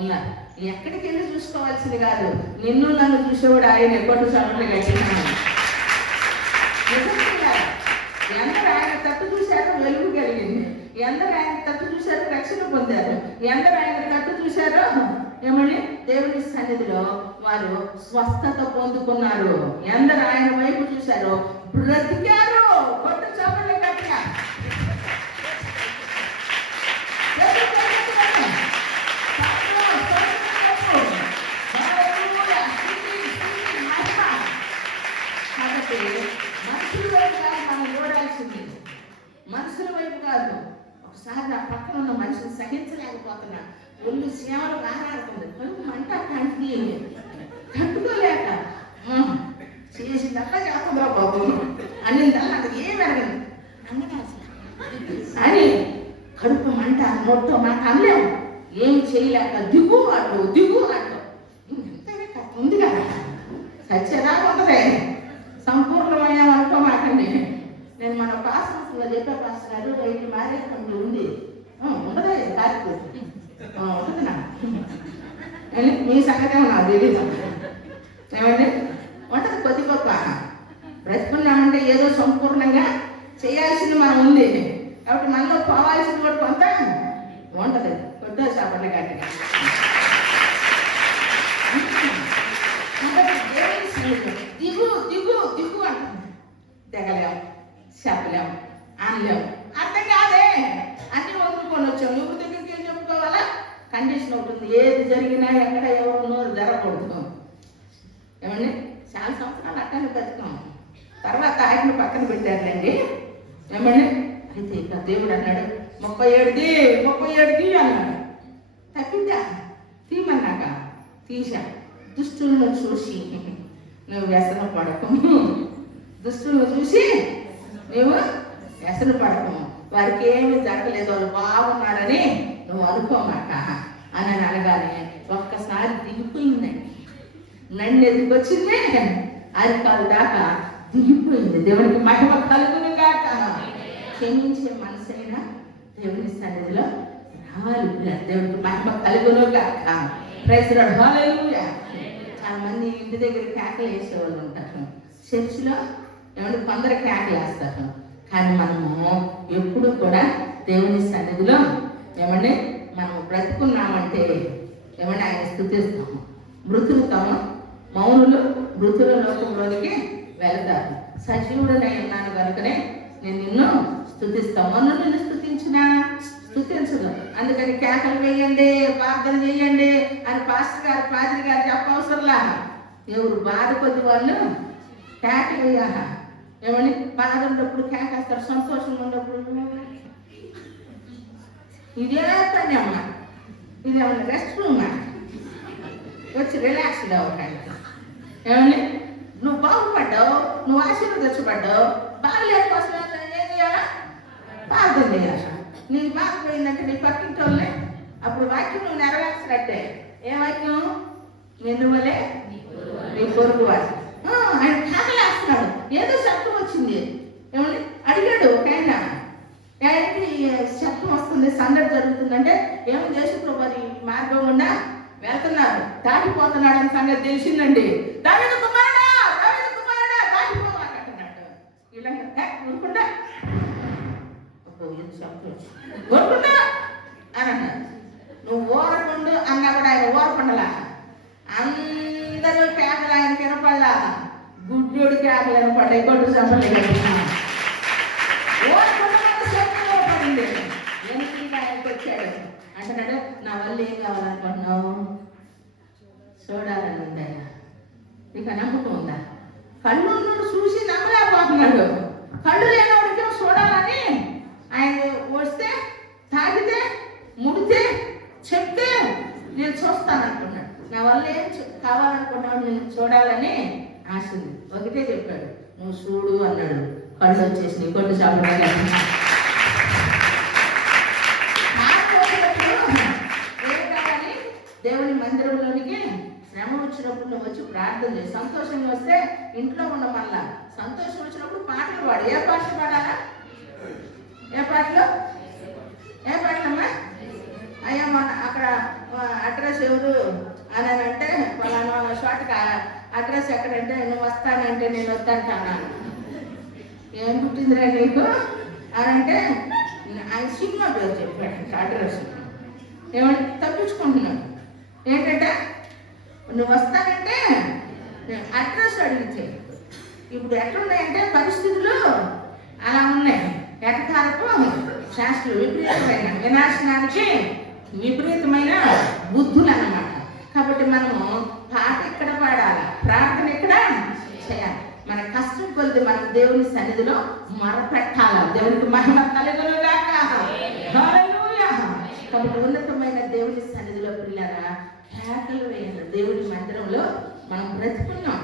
ఉన్నారు. ఎక్కడికి వెళ్ళి చూసుకోవాల్సింది కాదు, నిన్ను నన్ను చూసేవాడు ఆయన ఎప్పుడు చోట్ల గట్టినాను. ఎందరు ఆయన తట్టు చూశారో వెలుగు కలిగింది, ఎందరు ఆయన తట్టు చూశారో రక్షణ పొందారు, ఎందరు ఆయన తట్టు చూశారో ఏమని దేవుని సన్నిధిలో వారు స్వస్థత పొందుకున్నారు. ఎందరు ఆయన వైపు చూశారో బ్రతికారు. కొట్టు చోపలే కట్టిన కాబట్టి మనుషుల వైపు కాదు మనం చూడాల్సింది, మనుషుల వైపు కాదు. ఒకసారి నా పక్కన ఉన్న మనిషిని సహించలేకపోతున్నా, ఒళ్ళు సేవలు ఆరాడుతుంది, కలుపు మంట కంటి తట్టుకోలేక చేసిందల్లా చేస్తుందా బాబు అన్నిందల్లా నాకు ఏం అడగదు అని కడుపు మంట మొత్తం మాకు అనలేము, ఏం చేయలేక దిగు అటు ఎంతైనా కథ ఉంది కదా, సత్యదాకా ఉంటుంది. సంపూర్ణమయ్యా అనుకో మాకండి. నేను మన పాస్టర్లో చెప్పే పాస్టర్ గారు రైతు మారేటువంటి ఉంది ఉండదే దానికి ఉంటుంది నాకు. మీ సంగతే నాకు తెలియదు. ఏమండి ఉంటుంది కొద్ది గొప్ప. బ్రతుకున్నామంటే ఏదో సంపూర్ణంగా చేయాల్సింది మనం ఉంది కాబట్టి మనలో పోవాల్సింది కూడా కొంత ఉంటుంది. కొద్దో చేపట్ల గట్టిగా దిగు దిగు దిగు అంటుంది. తెగలేము, చెప్పలేము, అనలేము, అర్థం కాదే. అన్ని వదులుకొని వచ్చాము. ఎవరి దగ్గరికి వెళ్ళి చెప్పుకోవాలా? కండిషన్ అవుతుంది. ఏది జరిగినా ఎక్కడ ఎవరు నోరు జరగకూడదు. ఏమండి చాలా సంవత్సరాలు అట్టనే బతుకాము. తర్వాత ఆయన పక్కన పెట్టారులేండి. ఏమండి అయితే ఇక దేవుడు అన్నాడు 37 అన్నాడు. తప్పిందా? తీమన్నాక తీసా. దుస్తులను చూసి నువ్వు వ్యసన పడకము, దుస్తులను చూసి నువ్వు వ్యసన పడకము, వారికి ఏమీ జరగలేదు, వాళ్ళు బాగున్నారని నువ్వు అనుకోమాట అని అనగానే ఒక్కసారి దిగిపోయిందండి. నన్ను ఎదుకొచ్చిందే అరికాలు దాకా దిగిపోయింది. దేవునికి మహిమ కలుగును గాక. క్షమించే మనసైనా దేవుని సన్నిధిలో రావాలి. దేవునికి మహిమ కలుగును గాక. Praise the Lord. హల్లెలూయా. చాలా మంది ఇంటి దగ్గర కేకలు వేసేవాళ్ళు ఉంటారు, చర్చిలో ఏమంటే కొందరు కేకలు వేస్తారు. కానీ మనము ఎప్పుడు కూడా దేవుని సన్నిధిలో ఏమంటే మనం బ్రతుకున్నామంటే ఏమంటే ఆయన స్తుతిస్తాము. మృతులు తమ మౌనులు మృతుల లోకంలోనికి వెళ్తారు. సజీవుడనై ఉన్నాను కనుకనే నేను నిన్ను స్తుతిస్తాను. మొన్న నిన్ను స్తుతించదు. అందుకని కేకలు వేయండి, ప్రార్థన చేయండి అని పాస్టర్ గారు పాదిరి గారు చెప్పవసరంలా. ఎవరు బాధ కొద్ది వాళ్ళు కేకలు వేయాల. ఏమని బాధ ఉన్నప్పుడు కేకేస్తారు, సంతోషం ఉన్నప్పుడు ఇదే పని అమ్మ. ఇదేమన్నా రెస్ట్ రూమా? వచ్చి రిలాక్స్డ్ అవ్వకండి. ఏమని నువ్వు బాగుపడ్డావు, నువ్వు ఆశీర్వదించబడ్డావు. బాగలేని కోసం ఏం చేయాలా? ప్రార్థన చేయాలి. నీకు బాగపోయిందంటే నీ పక్కింటి వాళ్ళే అప్పుడు వాక్యం నువ్వు నెరవేర్చినట్టే. ఏ వాక్యం? నిన్ను వలే నీ పొరుగు వాడు. ఆయన కాకలేస్తున్నాడు, ఏదో శబ్దం వచ్చింది. ఏమని అడిగాడు ఒక ఏంటి శబ్దం వస్తుంది, సందడి జరుగుతుందంటే ఏమో దేశంలో మరి మార్గం గుండా వెళ్తున్నారు, దాటిపోతున్నాడు అని సంగతి తెలిసిందండి. దావీదు కుమారుడా, దావీదు కుమారుడా, దాటిపోవాలంటున్నాడు. ఇలా ఊరుకుండా ఊరుకుండా అని అన్నాడు. నువ్వు ఊరకుండు అన్నా కూడా ఆయన ఊరకుండలా. అందరూ కేకలు ఆయన వినపడలా, గుడ్డోడి కేకలు వినపడ్డాయి. కొట్టు చెప్పలేదు పడింది. ఎందుకు ఆయనకు వచ్చాడు అంటున్నాడు, నా వల్ల ఏం కావాలనుకుంటున్నావు? చూడాలని ఉంది ఆయన. ఇక నమ్మకం ఉందా? కళ్ళు ఉన్నోడు చూసి నమ్మలేకపోతున్నాడు. కళ్ళు లేనోడికి చూడాలని ఆయన వస్తే, తాగితే, ముడితే, చెప్తే నేను చూస్తానంటున్నాడు. నా వల్ల ఏం కావాలనుకున్నావు? నేను చూడాలని ఆశ ఉంది. ఒకటే చెప్పాడు, నువ్వు చూడు అన్నాడు. కళ్ళు వచ్చేసి కొట్టు చాపడాలి. దేవుని మందిరంలోనికి శ్రమ వచ్చినప్పుడు నువ్వు వచ్చి ప్రార్థన చేయి. సంతోషంగా వస్తే ఇంట్లో ఉన్న మళ్ళా. సంతోషం వచ్చినప్పుడు పాటలు పాడు. ఏ పాటలు పాడాలా? ఏ పాటలు? ఏ పాటలమ్మా? అయ్యా మొన్న అక్కడ అడ్రస్ ఎవరు అని అంటే పలానా చోటకి అడ్రస్ ఎక్కడంటే నువ్వు వస్తానంటే నేను వద్దంటాను. ఏం పుట్టిందిరా నీకు అని అంటే ఆయన సినిమా పేరు చెప్పాడు. అడ్రస్ ఏమంటే తప్పించుకుంటున్నాడు. ఏంటంటే నువ్వు వస్తానంటే అడ్రస్ అడిగితే ఇప్పుడు ఎట్లున్నాయంటే పరిస్థితులు అలా ఉన్నాయి. ఎటకాలకు శాస్త్రులు విపరీతమైన వినాశనానికి విపరీతమైన బుద్ధులు అన్నమాట. కాబట్టి మనము పాట ఇక్కడ పాడాలి, ప్రార్థన ఇక్కడ చేయాలి. మన కష్టం కొద్ది మన దేవుని సన్నిధిలో మొరపెట్టాలి. దేవునికి మహిమ కలుగునుగాక. హల్లెలూయా. కాబట్టి ఉన్నతమైన దేవుని సన్నిధిలో పిల్లరా కేకలు వేయాలి. దేవుని మందిరంలో మనం బ్రతుకున్నాం.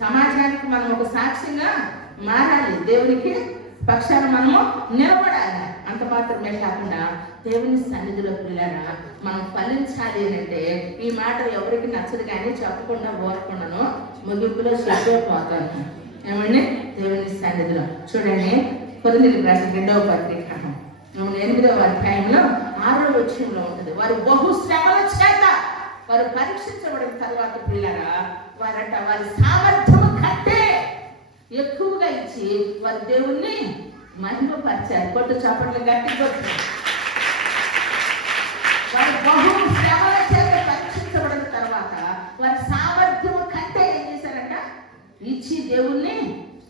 సమాజానికి మనం ఒక సాక్ష్యంగా మారాలి. దేవునికి పక్షాన మనము నిలబడాలి. అంత మాత్రమే కాకుండా దేవుని సన్నిధిలో పిల్లరా మనం ఫలించాలి అంటే ఈ మాట ఎవరికి నచ్చదు కానీ చెప్పకుండా ఊరకుండాను ముగింపులో చెప్పిపోతాను. ఏమండి? దేవుని సన్నిధిలో చూడండి. కొరింథీయులకు రాసిన 2వ పత్రిక 8వ అధ్యాయంలో 6వ వచనంలో ఉంటుంది. వారు బహుశ్రమల చేత వారు పరీక్షించబడిన తర్వాత పిల్లరా వారి సామర్థ్యం కంటే ఎక్కువగా ఇచ్చి వారి దేవుణ్ణి మహిమపరిచారు. కొట్టు చప్పట్లు గట్టి కొట్టు. వారి బహుశ్రమల చేత పరీక్షించబడిన తర్వాత వారి సామర్థ్యం కంటే ఏం చేశారంట? ఇచ్చి దేవుణ్ణి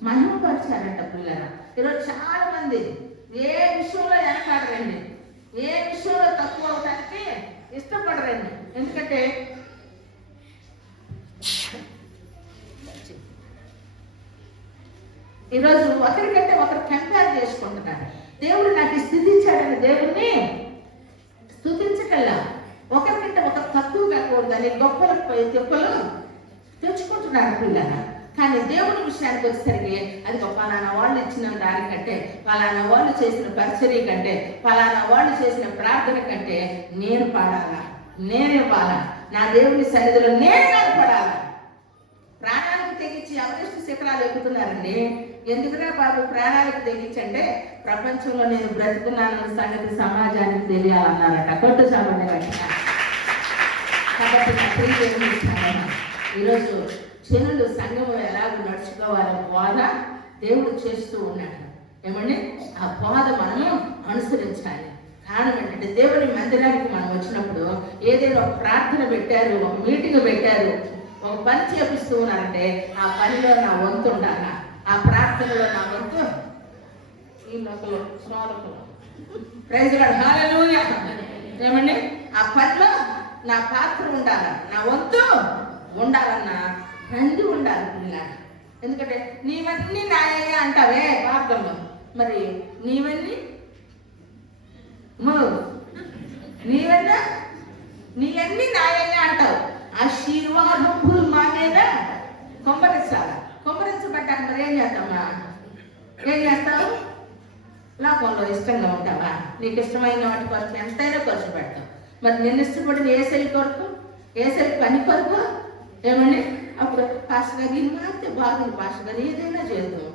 మహిమపరిచారంట. పిల్లరా ఈరోజు చాలా మంది ఏ విషయంలో వెనకాడరండి, ఏ విషయంలో తక్కువ అవడానికి ఇష్టపడరండి. ఎందుకంటే ఈరోజు ఒకరికంటే ఒకరు కంపేర్ చేసుకుంటున్నారు. దేవుడు నాకు స్థితి ఇచ్చాడని దేవుడిని స్తుతించగల ఒకరికంటే ఒకరు తక్కువ కాకూడదని గొప్పలకు పోయి తెప్పలు తెచ్చుకుంటున్నారు పిల్లలు. కానీ దేవుడి విషయానికి వచ్చేసరికి అది పలానా వాళ్ళు ఇచ్చిన దానికంటే, పలానా వాళ్ళు చేసిన పరిచర్య కంటే, పలానా వాళ్ళు చేసిన ప్రార్థన కంటే నేను పాడాలా, నేను ఇవ్వాలా, నా దేవుని సన్నిధిలో నేను కనపడాలా. ప్రాణాలకు తెగించి ఎవరెస్ట్ శిఖరాలు ఎక్కుతున్నారండి. ఎందుకురా బాబు ప్రాణాలకు తెగించంటే ప్రపంచంలో నేను బ్రతుకున్నానన్న సంగతి సమాజానికి తెలియాలన్నారట. కొట్టు చాపండి. కాబట్టి నా ప్రియ ఈరోజు జనులు సంఘము ఎలాగ నడుచుకోవాలో బోధ దేవుడు చేస్తూ ఉన్నాడు. ఏమండి? ఆ బోధ మనము అనుసరించాలి. కారణం ఏంటంటే దేవుని మందిరానికి మనం వచ్చినప్పుడు ఏదైనా ఒక ప్రార్థన పెట్టారు, ఒక మీటింగ్ పెట్టారు, ఒక పని చేపిస్తూ ఉన్నారంటే ఆ పనిలో నా వంతు ఉండాలి, ఆ ప్రార్థనలో నా వంతు ఈ లోకలు శ్రోతలు ప్రైజ్ లార్డ్ హల్లెలూయా. ఏమండి? ఆ పనిలో నా పాత్ర ఉండాలి, నా వంతు ఉండాలన్న రండి ఉండాలి పిల్లలు. ఎందుకంటే నీవన్నీ నాయ్యా అంటావే ప్రార్థనలో, మరి నీవన్నీ నీవన్నీ నాయ్యా అంటావు. ఆశీర్వాదములు మా మీద కొంపరించాల. కుమ్మరించబడ్డాక మరి ఏం చేస్తామా? ఏం చేస్తావు? లోకంలో ఇష్టంగా ఉంటావా? నీకు ఇష్టమైన వాటి కొరకు ఎంతైనా ఖర్చు పెడతావు. మరి నేను ఇష్టపడిన ఏసై కొరకు, ఏసై పని కొరకు ఏమని అప్పుడు పాస్టర్ గారు ఇది మారితే బాగుంది, పాస్టర్ గారు ఏదైనా చేద్దాం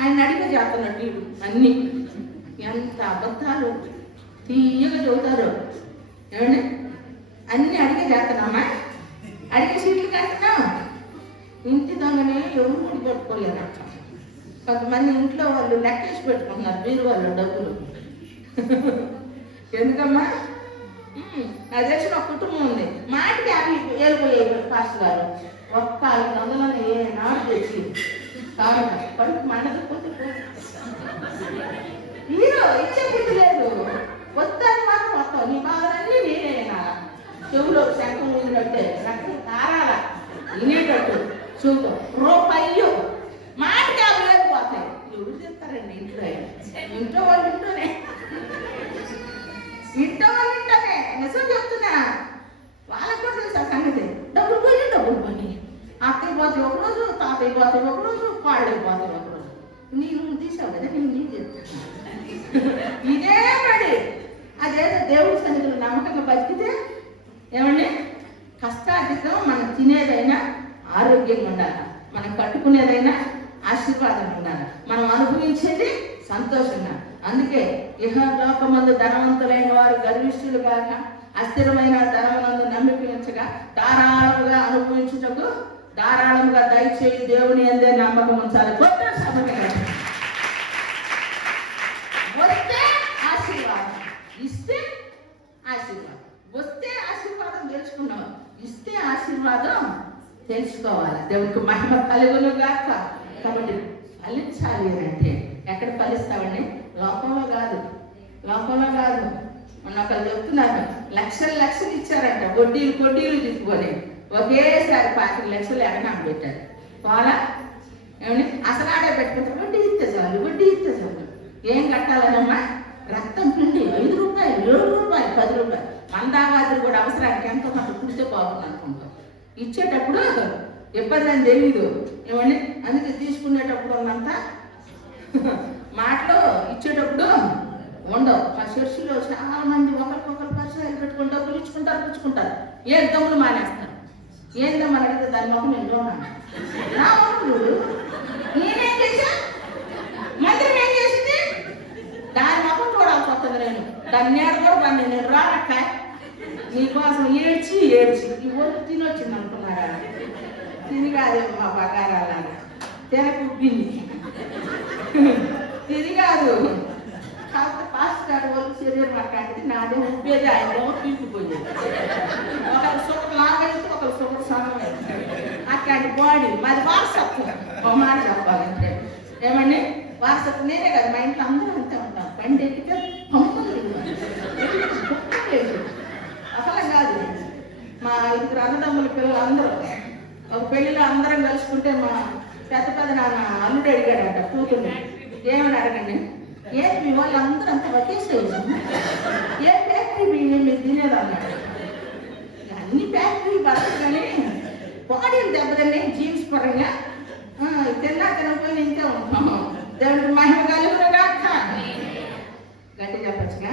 ఆయన అడిగే చేస్తున్నట్టు వీడు అన్నీ ఎంత అబద్ధాలు తీయగా చెబుతారు. ఏమండి అన్నీ అడిగే చేస్తున్నామా? అడిగే సీట్లు కడుతున్నాం. ఇంటి దొంగనే ఎవరు ముడి పెట్టుకోలేరు. కొంతమంది ఇంట్లో వాళ్ళు లెక్కేసి పెట్టుకుంటున్నారు మీరు వాళ్ళు డబ్బులు. ఎందుకమ్మా? నా తెలిసిన ఒక కుటుంబం ఉంది, మాటికి అవి ఏలిపోయాయి పాస్టర్ గారు. ఒక్క 500 ఏనాడు తెచ్చి కాబట్టి పడుకు మండకపోతే హీరో ఇచ్చే బుద్ధి లేదు. వస్తాను మాత్రం వస్తావు, నీ బాధలన్నీ నేనేనా? చెవులో శంఖం ఊదినట్టే రక్తం కారాల వినేటట్టు చూద్దాం. రూపాయలు మాటికి 50,000 పోతాయి. ఎవరు చెప్తారండి ఇంట్లో? ఇంట్లో వాళ్ళు ఇంట్లోనే నిజం చెప్తున్నా. వాళ్ళకు కూడా తెలుసు ఆ సంగతి. డబ్బులు పోయి అక్కయ్య పోతే ఒకరోజు, తాతయ్య పోతే ఒకరోజు, పాళ్ళకి పోతే ఒకరోజు. నేను తీసావు కదా, నేను చెప్తాను. ఇదే పడి అదేదో దేవుడి సన్నిధిలో నమ్మకంగా బతికితే ఏమండి కష్టార్జితం మనం తినేదైనా ఆరోగ్యంగా ఉండాలి, మనం కట్టుకునేదైనా ఆశీర్వాదం ఉండాలి, మనం అనుభవించేది సంతోషంగా. అందుకే ఇహలోకమందు ధనవంతులైన వారు గర్విష్ఠులు కాక అస్థిరమైన ధనమునందు నమ్మిక ఉంచగా ధారాళముగా అనుభవించుటకు ధారాళముగా దయచేయి దేవుని అందే నమ్మకం ఉంచాలి. వస్తే ఆశీర్వాదం, ఇస్తే ఆశీర్వాదం. వస్తే ఆశీర్వాదం తెలుసుకున్నాం, ఇస్తే ఆశీర్వాదం తెలుసుకోవాలి. దేవునికి మహిమ కలుగును గాక. కాబట్టి ఫలించాలి అంటే ఎక్కడ ఫలిస్తామండి? లోకంలో కాదు, లోకంలో కాదు. మొన్న ఒకరు చెప్తున్నారు, లక్షలు ఇచ్చారంట కొడ్డీలు తీసుకొని ఒకేసారి 25 లక్షలు ఎగనామ పెట్టారు. పోలా ఏమని అసలు ఆడే పెట్టుకుంటారు. వడ్డీ ఇస్తే చాలు. ఏం కట్టాలనమ్మా? రక్తం పిండి 5 రూపాయలు, 7 రూపాయలు, 10 రూపాయలు. మందాగాదులు కూడా అవసరానికి ఎంతో కొంత పుడితే బాగుంది అనుకుంటాం. ఇచ్చేటప్పుడు ఇబ్బంది అని తెలీదు ఏమండి. అందుకే తీసుకునేటప్పుడు ఉన్నంత మాటలు ఇచ్చేటప్పుడు ఉండవు. మా చర్చిలో చాలా మంది ఒకరికొకరు పరిచయాలు పెట్టుకుని డబ్బులు పుచ్చుకుంటారు. ఏం దమ్ములు మానేస్తారు. ఏందమ్మని అడిగితే దాని మొక్క నేను చూడాను. నా మొక్కలు నేనేం చేశా? మందిరం ఏం చేసింది? దాని మొక్కం చూడాల్సి వస్తుంది. నేను దాన్ని నేడు కూడా దాన్ని నేను రానక్క నీకోసం ఏడ్చి ఈ ఊరు తినొచ్చింది అనుకున్నారా? తిని కాదు మా బగారాల తెనకుబ్బింది తిని కాదు. కాకపోతే పాస్టర్ గారు వాళ్ళు శరీరం మాట్లాడితే నాదే ఉబ్బేది, ఆయనేమో పీకిపోయేది. ఒకరు సుఖం లాగైతే ఒకరు సుఖం సగం అట్లాంటి బాడీ మాది వారసత్వం. ఒక మాట చెప్పాలంటే ఏమండి వారసత్వం నేనే కదా, మా ఇంట్లో అందరూ అంతే ఉంటాం. బండి ఎక్కితే పంపులు అసలు కాదు. మా 5 అన్నదమ్ముల పిల్లలు అందరూ ఒక పెళ్లిలో అందరం కలుసుకుంటే మా పెద్ద నాన్న అల్లుడు అడిగాడంట కూతుర్ని, ఏమని అడగండి, ఏంటి మీ వాళ్ళు అందరూ అంత ఒకేసేది, ఏ ఫ్యాక్టరీ మీరు తినేది అన్నాడు. అన్ని ఫ్యాక్టరీ పడదు కానీ బాడీలు దెబ్బతిన్నాయి జీన్స్ పరంగా. తినకపోయినా ఇంతే ఉంటాం. దేవుడికి మహిమ కలుగునుగా గట్టి చెప్పచ్చుగా.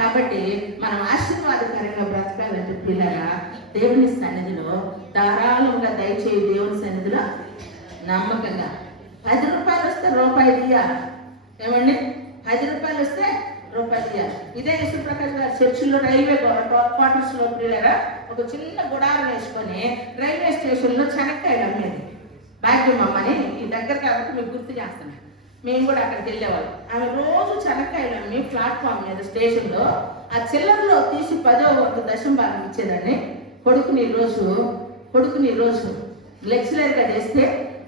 కాబట్టి మనం ఆశీర్వాదకరంగా బ్రతకాలంటే పిల్లగా దేవుని సన్నిధిలో ధారాళంగా దయచేయి. దేవుని సన్నిధిలో నమ్మకంగా 10 రూపాయలు వస్తే రూపాయి తీయాలి. ఏమండి 10 రూపాయలు వస్తే రూపాయి తీయాలి. ఇదే యేసుప్రకాష్ గారు చర్చిలో రైల్వే క్వార్టర్స్లో పిల్లరా ఒక చిన్న గుడారం వేసుకొని రైల్వే స్టేషన్లో చెనక్కాయలు అమ్మేది. భాగ్యం అమ్మని ఈ దగ్గర కాబట్టి మీకు గుర్తు చేస్తున్నాను. మేము కూడా అక్కడికి వెళ్ళేవాళ్ళం. ఆమె రోజు చెనక్కాయలు అమ్మి ప్లాట్ఫామ్ మీద స్టేషన్లో ఆ చిల్లరలో తీసి 10వ వంతు దశం భాగం ఇచ్చేదాన్ని. కొడుకుని రోజు లెక్చరర్గా చేస్తే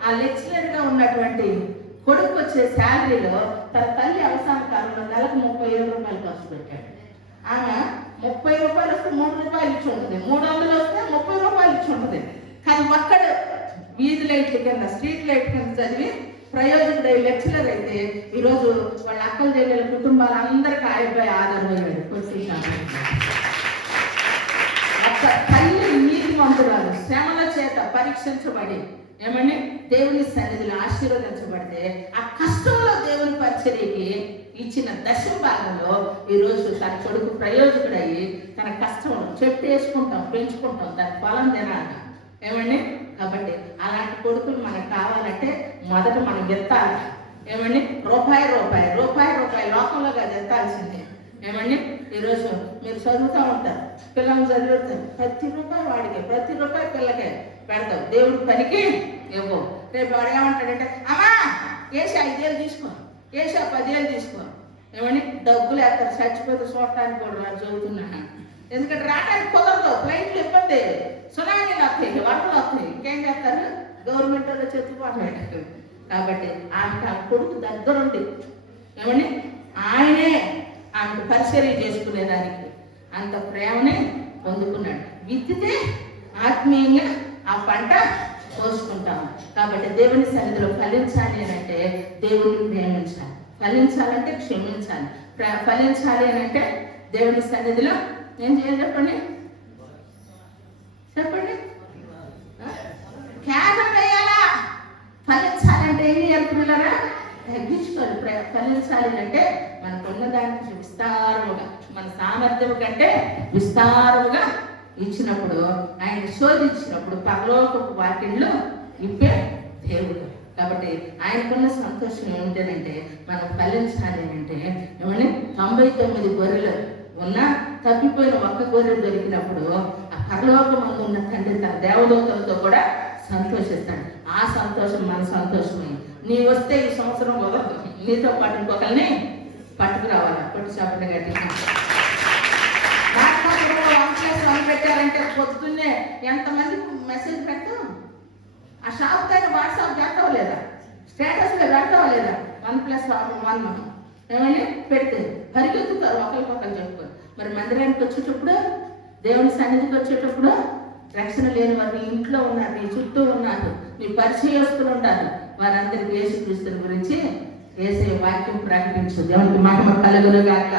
ఆ లెక్చరర్గా ఉన్నటువంటి కొడుకు వచ్చే శాలరీలో తన తల్లి అవసాన కాలంలో నెలకు 37 రూపాయలు ఖర్చు పెట్టాడు. ఆమె 30 రూపాయలు వస్తే 3 రూపాయలు ఇచ్చి ఉంటుంది, 300 వస్తే 30 రూపాయలు ఇచ్చి ఉంటుంది. కానీ ఒక్కడు వీధి లైట్ల కింద స్ట్రీట్ లైట్ కింద చదివి ప్రయోజకుడై లెక్చరర్ అయితే ఈరోజు వాళ్ళ అక్కల చెల్లెల కుటుంబాలందరికీ ఆధారపడ్డాడు. ఒక్క తల్లి నీతిమంతురాలు శ్రమల చేత పరీక్షించబడి ఏమండి దేవుని సన్నిధిలో ఆశీర్వదించబడితే ఆ కష్టంలో దేవుని పరిచర్యకి ఇచ్చిన దశమ భాగంలో ఈరోజు తన కొడుకు ప్రయోజకుడయ్యి తన కష్టం చెట్టు వేసుకుంటాం, పెంచుకుంటాం, దాని ఫలం తినాలి. ఏమండి కాబట్టి అలాంటి కొడుకులు మనకు కావాలంటే మొదట మనం విత్తాలి. ఏమండి రూపాయి రూపాయి రూపాయి రూపాయి లోకంలో కాదు ఎత్తాల్సిందే. ఏమండి ఈరోజు మీరు చదువుతూ ఉంటారు, పిల్లలు చదువుతారు, ప్రతి రూపాయి వాడికి, ప్రతి రూపాయి పిల్లకే పెడతావు, దేవుడి పనికి ఇవ్వవు. రేపు వాడు ఏమంటాడంటే అమ్మా ఏసీ 5,000 తీసుకో, ఏసీ 10,000 తీసుకో. ఏమండి డబ్బులు వేస్తారు, చచ్చిపోతే చూడటానికి కూడా చదువుతున్నాను. ఎందుకంటే రావడానికి కుదరదు, ఫ్లైట్లు ఇబ్బంది, సునామీలు వస్తాయి, వరదలు వస్తాయి, ఇంకేం చేస్తారు, గవర్నమెంట్ వాళ్ళు చెప్పుకోవట్లేదు. కాబట్టి ఆమెకు ఆ కొడుకు దగ్గరుండి ఏమండి ఆయనే ఆమెకు పరిచర్య చేసుకునేదానికి అంత ప్రేమని పొందుకున్నాడు. విత్తితే ఆత్మీయంగా ఆ పంట కోసుకుంటాము. కాబట్టి దేవుని సన్నిధిలో ఫలించాలి అని అంటే దేవుని ప్రేమించాలి, ఫలించాలంటే క్షమించాలి, ఫలించాలి అని అంటే దేవుని సన్నిధిలో ఏం చేయాలి చెప్పండి, చెప్పండి, త్యాగం వేయాలా. ఫలించాలంటే ఏమి అనుకున్నారా, తగ్గించుకోవాలి. ఫలించాలి అంటే మనకున్న దానికి విస్తారముగా, మన సామర్థ్యం కంటే విస్తారముగా ఇచ్చినప్పుడు, ఆయన శోధించినప్పుడు పరలోకపు వాకిళ్ళు ఇప్పే దేవుడు. కాబట్టి ఆయనకున్న సంతోషం ఏమిటంటే మనం ఫలించాలి అంటే ఏమని 99 గొర్రెలు ఉన్నా తప్పిపోయిన ఒక్క గొర్రె దొరికినప్పుడు ఆ పరలోకమందు ఉన్న తండ్రి తన దేవదూతలతో కూడా సంతోషిస్తాడు. ఆ సంతోషం మన సంతోషమే. నీ వస్తే ఈ సంవత్సరం వదలదు, నీతో పాటు ఇంకొకరిని పట్టుకురావాలి. కొట్టి చెప్పండి గట్టిగా. పెట్టారంటే పొద్దున్నే ఎంతమంది మెసేజ్ పెట్టు, ఆ షాప్ పైన వాట్సాప్ చేస్తావా లేదా, స్టేటస్లో పెడతావా లేదా, 1+1 ఏమని పెడితే పరిగెత్తుతారు ఒకరికొకరు చెప్పుకొని. మరి మందిరానికి వచ్చేటప్పుడు, దేవుని సన్నిధికి వచ్చేటప్పుడు రక్షణ లేని వారు నీ ఇంట్లో ఉన్నారు, నీ చుట్టూ ఉన్నారు, నీ పరిచయస్తులు ఉన్నారు, వారందరికీ యేసుక్రీస్తుని గురించి యేసయ్య వాక్యం ప్రకటించు. దేవునికి మహిమ కలుగును గాక.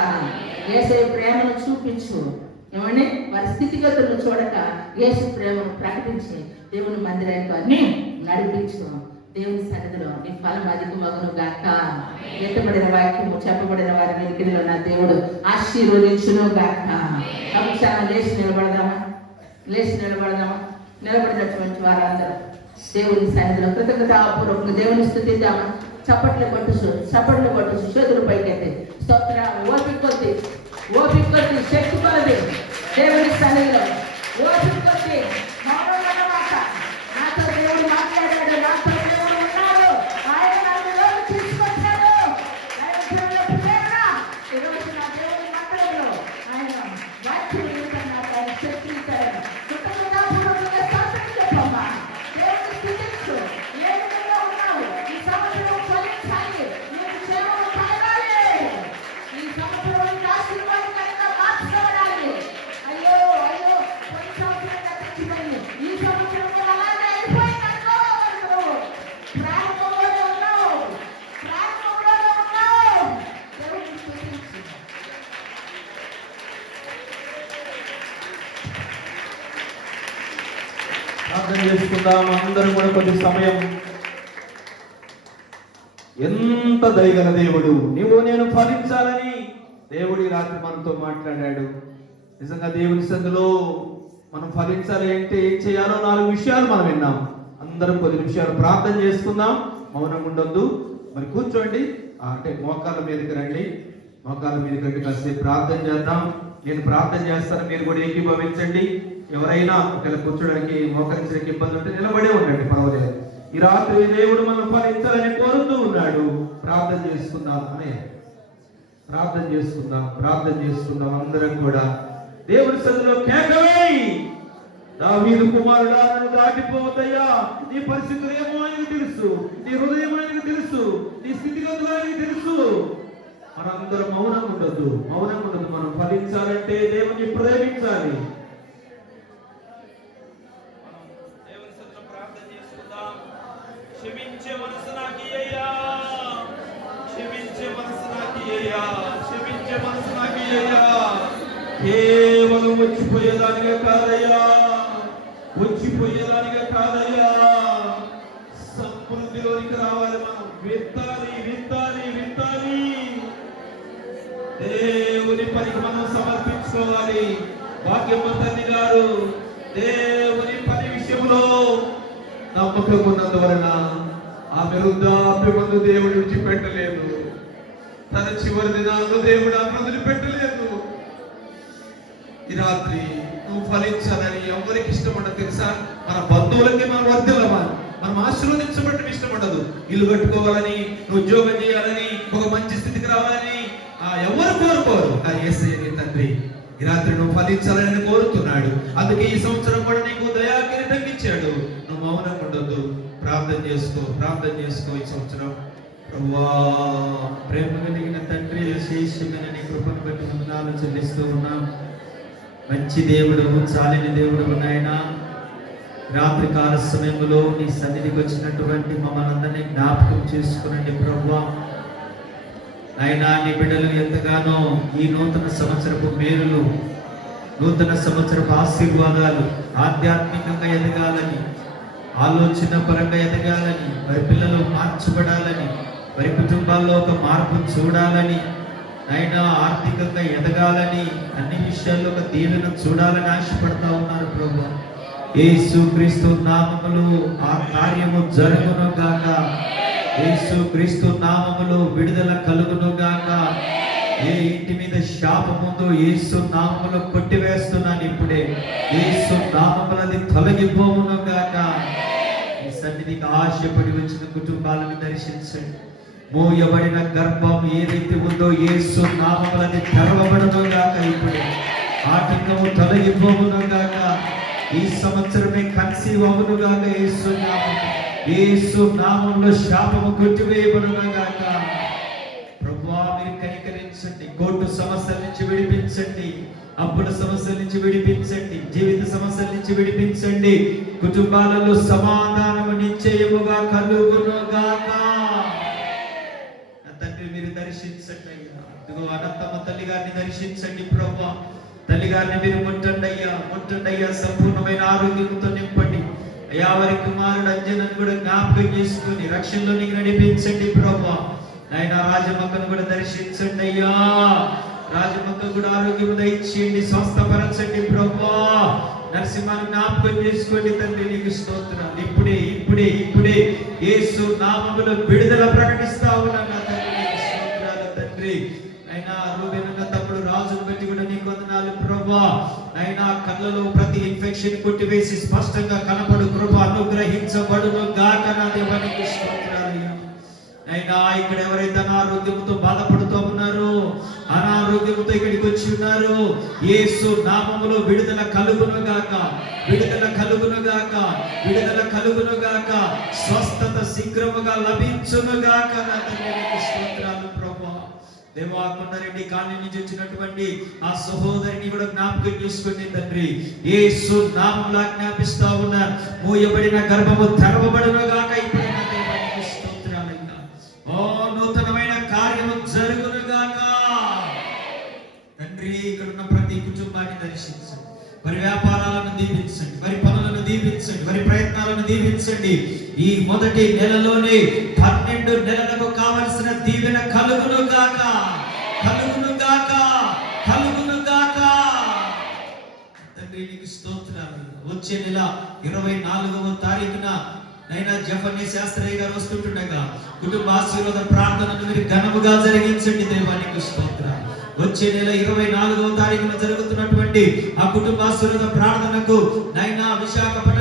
యేసయ్య ప్రేమను చూపించు. ఏమండి వారి స్థితిగతులను చూడక యేసు ప్రేమను ప్రకటించి దేవుని మందిరానికి వారిని నడిపించు. దేవుని సన్నిధిలో నీ ఫలం అధికమగును గాక. ఎత్తబడిన వాక్యము చెప్పబడిన వారి వెనుకలో నా దేవుడు ఆశీర్వదించును గాక. అభిషేకం లేచి నిలబడదామా, లేచి నిలబడదామా. నిలబడినటువంటి వారందరూ దేవుని సన్నిధిలో కృతజ్ఞతాపూర్వకంగా దేవుని స్తుతిద్దామా. చప్పట్లు కొట్టు చేతులు పైకెత్తి స్తోత్ర ఓపిక కొద్ది శక్తి కొలది దేవుని సన్నిధిలో ఓపిక కొద్ది నాతో దేవుడు మాట్లాడాడు, నాతో దేవుడు ఉన్నాడు, ఆయన నన్ను తీసుకొచ్చాడు. ఈరోజు నా దేవుడి మాట్లాడలో ఆయన వాక్యం నాకు ఆయన శక్తి ఇచ్చాడు. కృతజ్ఞతాపూర్వకంగా స్తోత్రం చెప్పమ్మా. దేవుని స్తుతించు. ఏ విధంగా ఉన్నావు ఈ సంవత్సరం ఫలించాలి, నీకు క్షేమం కలగాలి, ఈ సంవత్సరం ఆశీర్వాదకరంగా మార్చబడాలి. అయ్యో కొన్ని సంవత్సరం గతించిపోయింది, ఈ సంవత్సరం అలాగే అయిపోయిందనుకో. ప్రారంభంలోనే ఉన్నావు. దేవుడిని స్తుతించు. ప్రార్థన చేసుకుందాం అందరూ కూడా కొద్ది సమయం. ఎంత దయగల దేవుడు, నీవు నేను ఫలించాలని దేవుడి రాత్రి మనతో మాట్లాడాడు. నిజంగా దేవుని సందులో మనం ఫలించాలి అంటే ఏం చేయాలో 4 విషయాలు మనం విన్నాం. అందరం 10 నిమిషాలు ప్రార్థన చేసుకుందాం, మౌనం ఉండొద్దు. మరి కూర్చోండి, అంటే మోకాళ్ళ మీదకి రండి, మోకాళ్ళ మీదకి రండి, కాసేపు ప్రార్థన చేద్దాం. నేను ప్రార్థన చేస్తాను, మీరు కూడా ఏకీభవించండి. ఎవరైనా ఒకవేళ కూర్చోడానికి మోకరించడానికి ఇబ్బంది ఉంటే నిలబడే ఉండండి, పర్వాలేదు. ఈ రాత్రి దేవుడు మనం ఫలించాలని కోరుతూ ఉన్నాడు. ప్రార్థన చేసుకుందాం ప్రార్థన చేసుకుందాం అందరం కూడా. దేవుడి సన్నిధిలో కేకవేయి, దావీదు కుమారుడా నన్ను దాటిపోవద్దయ్యా. నీ పరిస్థితులు ఏమో ఆయనకు తెలుసు, నీ హృదయం ఆయనకు తెలుసు, నీ స్థితిగతులు ఆయనకు తెలుసు. మనందరం మౌనం ఉండదు. మనం ఫలించాలంటే దేవుని ప్రేమించాలి. క్షమించే మనసు నాకియ్యా, కేవలం వచ్చిపోయేదానిగా కాదయ్యా, స్థితిలోనికి రావాలి. మనం విత్తాలి విత్తాలి విత్తాలి. దేవుని పనికి మనం సమర్పించుకోవాలి. వాక్యమ్మ తల్లి గారు దేవుని పని విషయంలో నమ్మకం ఉన్నందువలన ఆమె వృద్ధాప్యమందు దేవుడు విడిచిపెట్టలేదు. తన చివరి దినాల్లో దేవుడు ఆమె వదిలిపెట్టలేదు. ఈ రాత్రి నువ్వు ఫలించాలని ఎవరికి ఇష్టపడదు తెలుసా? మన బంధువులకి మనం వర్ధిల్లవాలి, మనం ఆశీర్వదించబడటం ఇష్టపడదు. ఇల్లు కట్టుకోవాలని, నువ్వు ఉద్యోగం చేయాలని, ఒక మంచి స్థితికి రావాలని ఎవరు కోరుకోరు. కానీ యేసయ్య తండ్రి ఈ రాత్రి నువ్వు ఫలించాలని కోరుతున్నాడు. అందుకే ఈ సంవత్సరం కూడా నీకు దయాకిరీటం ఇచ్చాడు. నువ్వు మౌనం ఉండొద్దు, ప్రార్థన చేసుకో, ప్రార్థన చేసుకో. ఈ సంవత్సరం ప్రభువా, ప్రేమ కలిగిన తండ్రి, విశేషమైన నీ కృపను బట్టి వందనాలు చెల్లిస్తూ ఉన్నాం. మంచి దేవుడు, చాలిన దేవుడు నాయన, రాత్రి కాల సమయంలో నీ సన్నిధికి వచ్చినటువంటి మమ్మల్ని అందరినీ జ్ఞాపకం చేసుకునండి ప్రభువా. నాయనా, నీ బిడ్డలు ఎంతగానో ఈ నూతన సంవత్సరపు మేలులు, నూతన సంవత్సరపు ఆశీర్వాదాలు ఆధ్యాత్మికంగా ఎదగాలని, ఆలోచన పరంగా ఎదగాలని, వారి పిల్లలు మార్చబడాలని, వారి కుటుంబాల్లో ఒక మార్పు చూడాలని, అయినా ఆర్థికంగా ఎదగాలని, అన్ని విషయాల్లో ఒక దీవెన చూడాలని ఆశపడతా ఉన్నారు ప్రభు. యేసుక్రీస్తు నామములో ఆ కార్యము జరుగును గాక. యేసుక్రీస్తు నామములో విడుదల కలుగును గాక. ఏ ఇంటి మీద శాపముందో యేసు నామములో కొట్టివేస్తున్నాను ఇప్పుడే. యేసు నామములది తొలగిపోవును గాక. ఈ సన్నిధికి ఆశపడి వచ్చిన కుటుంబాలను దర్శించండి. మోయబడిన గర్భం ఏదైతే ఉందో యేసు నామములది తెరవబడును గాక. ఇప్పుడే ఆటంకము తొలగిపోవును గాక. ఈ సంవత్సరమే కన్సీవ్ అవును గాక. యేసు నామంలో శాపము కొట్టివేయబడును గాక. ప్రభువా, మీరు కనికరించండి. కోర్టు సమస్యల నుంచి విడిపించండి, అప్పుల సమస్యల నుంచి విడిపించండి, జీవిత సమస్యల నుంచి విడిపించండి. కుటుంబాలలో సమాధానము నిశ్చయముగా కలుగును గాక. తండ్రి, మీరు దర్శించండి అయ్యా. ఇదిగో అనంతమ్మ తల్లి గారిని దర్శించండి ప్రభువా. తల్లి గారిని మీరు ముట్టండి అయ్యా, ముట్టండి అయ్యా. సంపూర్ణమైన ఆరోగ్యంతో నింపండి అయ్యా. వారి కుమారుడు అంజనను కూడా జ్ఞాపకం చేసుకుని రక్షణలోనికి నడిపించండి ప్రభువా. నాయన రాజమక్కను కూడా దర్శించండి అయ్యా. రాజమక్క కూడా ఆరోగ్యం దయచేయండి, స్వస్థపరచండి ప్రభువా. నరసింహాన్ని జ్ఞాపకం చేసుకోండి తండ్రి, నీకు స్తోత్రాలు. ఇప్పుడే ఇప్పుడే ఇప్పుడే యేసు నామములో విడుదల ప్రకటిస్తా ఉన్నాను తండ్రి, నీకు స్తోత్రాలు తండ్రి. అయినా రూబేనన్న తమ్ముడు రాజును బట్టి కూడా నీకు వందనాలు ప్రభువా. అయినా కళ్ళలో ప్రతి ఇన్ఫెక్షన్ కొట్టివేసి స్పష్టంగా కనపడు కృప అనుగ్రహించబడును గాక. నా దేవా, నీకు స్తోత్రాలు. అయినా ఇక్కడ ఎవరైతే అనారోగ్యంతో బాధపడుతూ ఉన్నారో, అనారోగ్యంతో ఇక్కడికి వచ్చి ఉన్నారు, యేసు నామములో విడుదల కలుగును గాక, విడుదల కలుగును గాక, విడుదల కలుగును గాక. స్వస్థత శీఘ్రముగా లభించును గాక. నా తండ్రి, నీకు స్తోత్రాలు ప్రభువా. దేవా, కొండరెడ్డి కాలనీ నుంచి వచ్చినటువంటి ఆ సహోదరిని కూడా జ్ఞాపకం చేసుకోండి తండ్రి. యేసు నామములో ఆజ్ఞాపిస్తా ఉన్నారు, మూయబడిన గర్భము తెరవబడును గాక. ఇప్పుడు నా దేవా, నీకు స్తోత్రాలయ్యా. ఓ నూతనమైన కార్యము జరుగును గాక. తండ్రి, ఇక్కడ ఉన్న ప్రతి కుటుంబాన్ని దర్శించండి, వారి వ్యాపారాలను దీవించండి, వారి పనులను దీవించండి, వారి ప్రయత్నాలను దీవించండి. ఈ మొదటి నెలలోనే 12 నెలలకు కావలసిన దీవెన కలుగును గాక, కలుగును గాక, కలుగును గాక. తండ్రి, నీకు స్తోత్రాలు. వచ్చే నెల 24వ తారీఖున నైనా జఫన్య శాస్త్రయ్య గారు వస్తుంటుండగా కుటుంబ ఆశీర్వాద ప్రార్థనను మీరు ఘనముగా జరిగించండి దేవా, నీకు స్తోత్రాలు. వచ్చే నెల 24వ తారీఖున జరుగుతున్నటువంటి ఆ కుటుంబ ఆశీర్వాద ప్రార్థనకు నైనా విశాఖపట్నం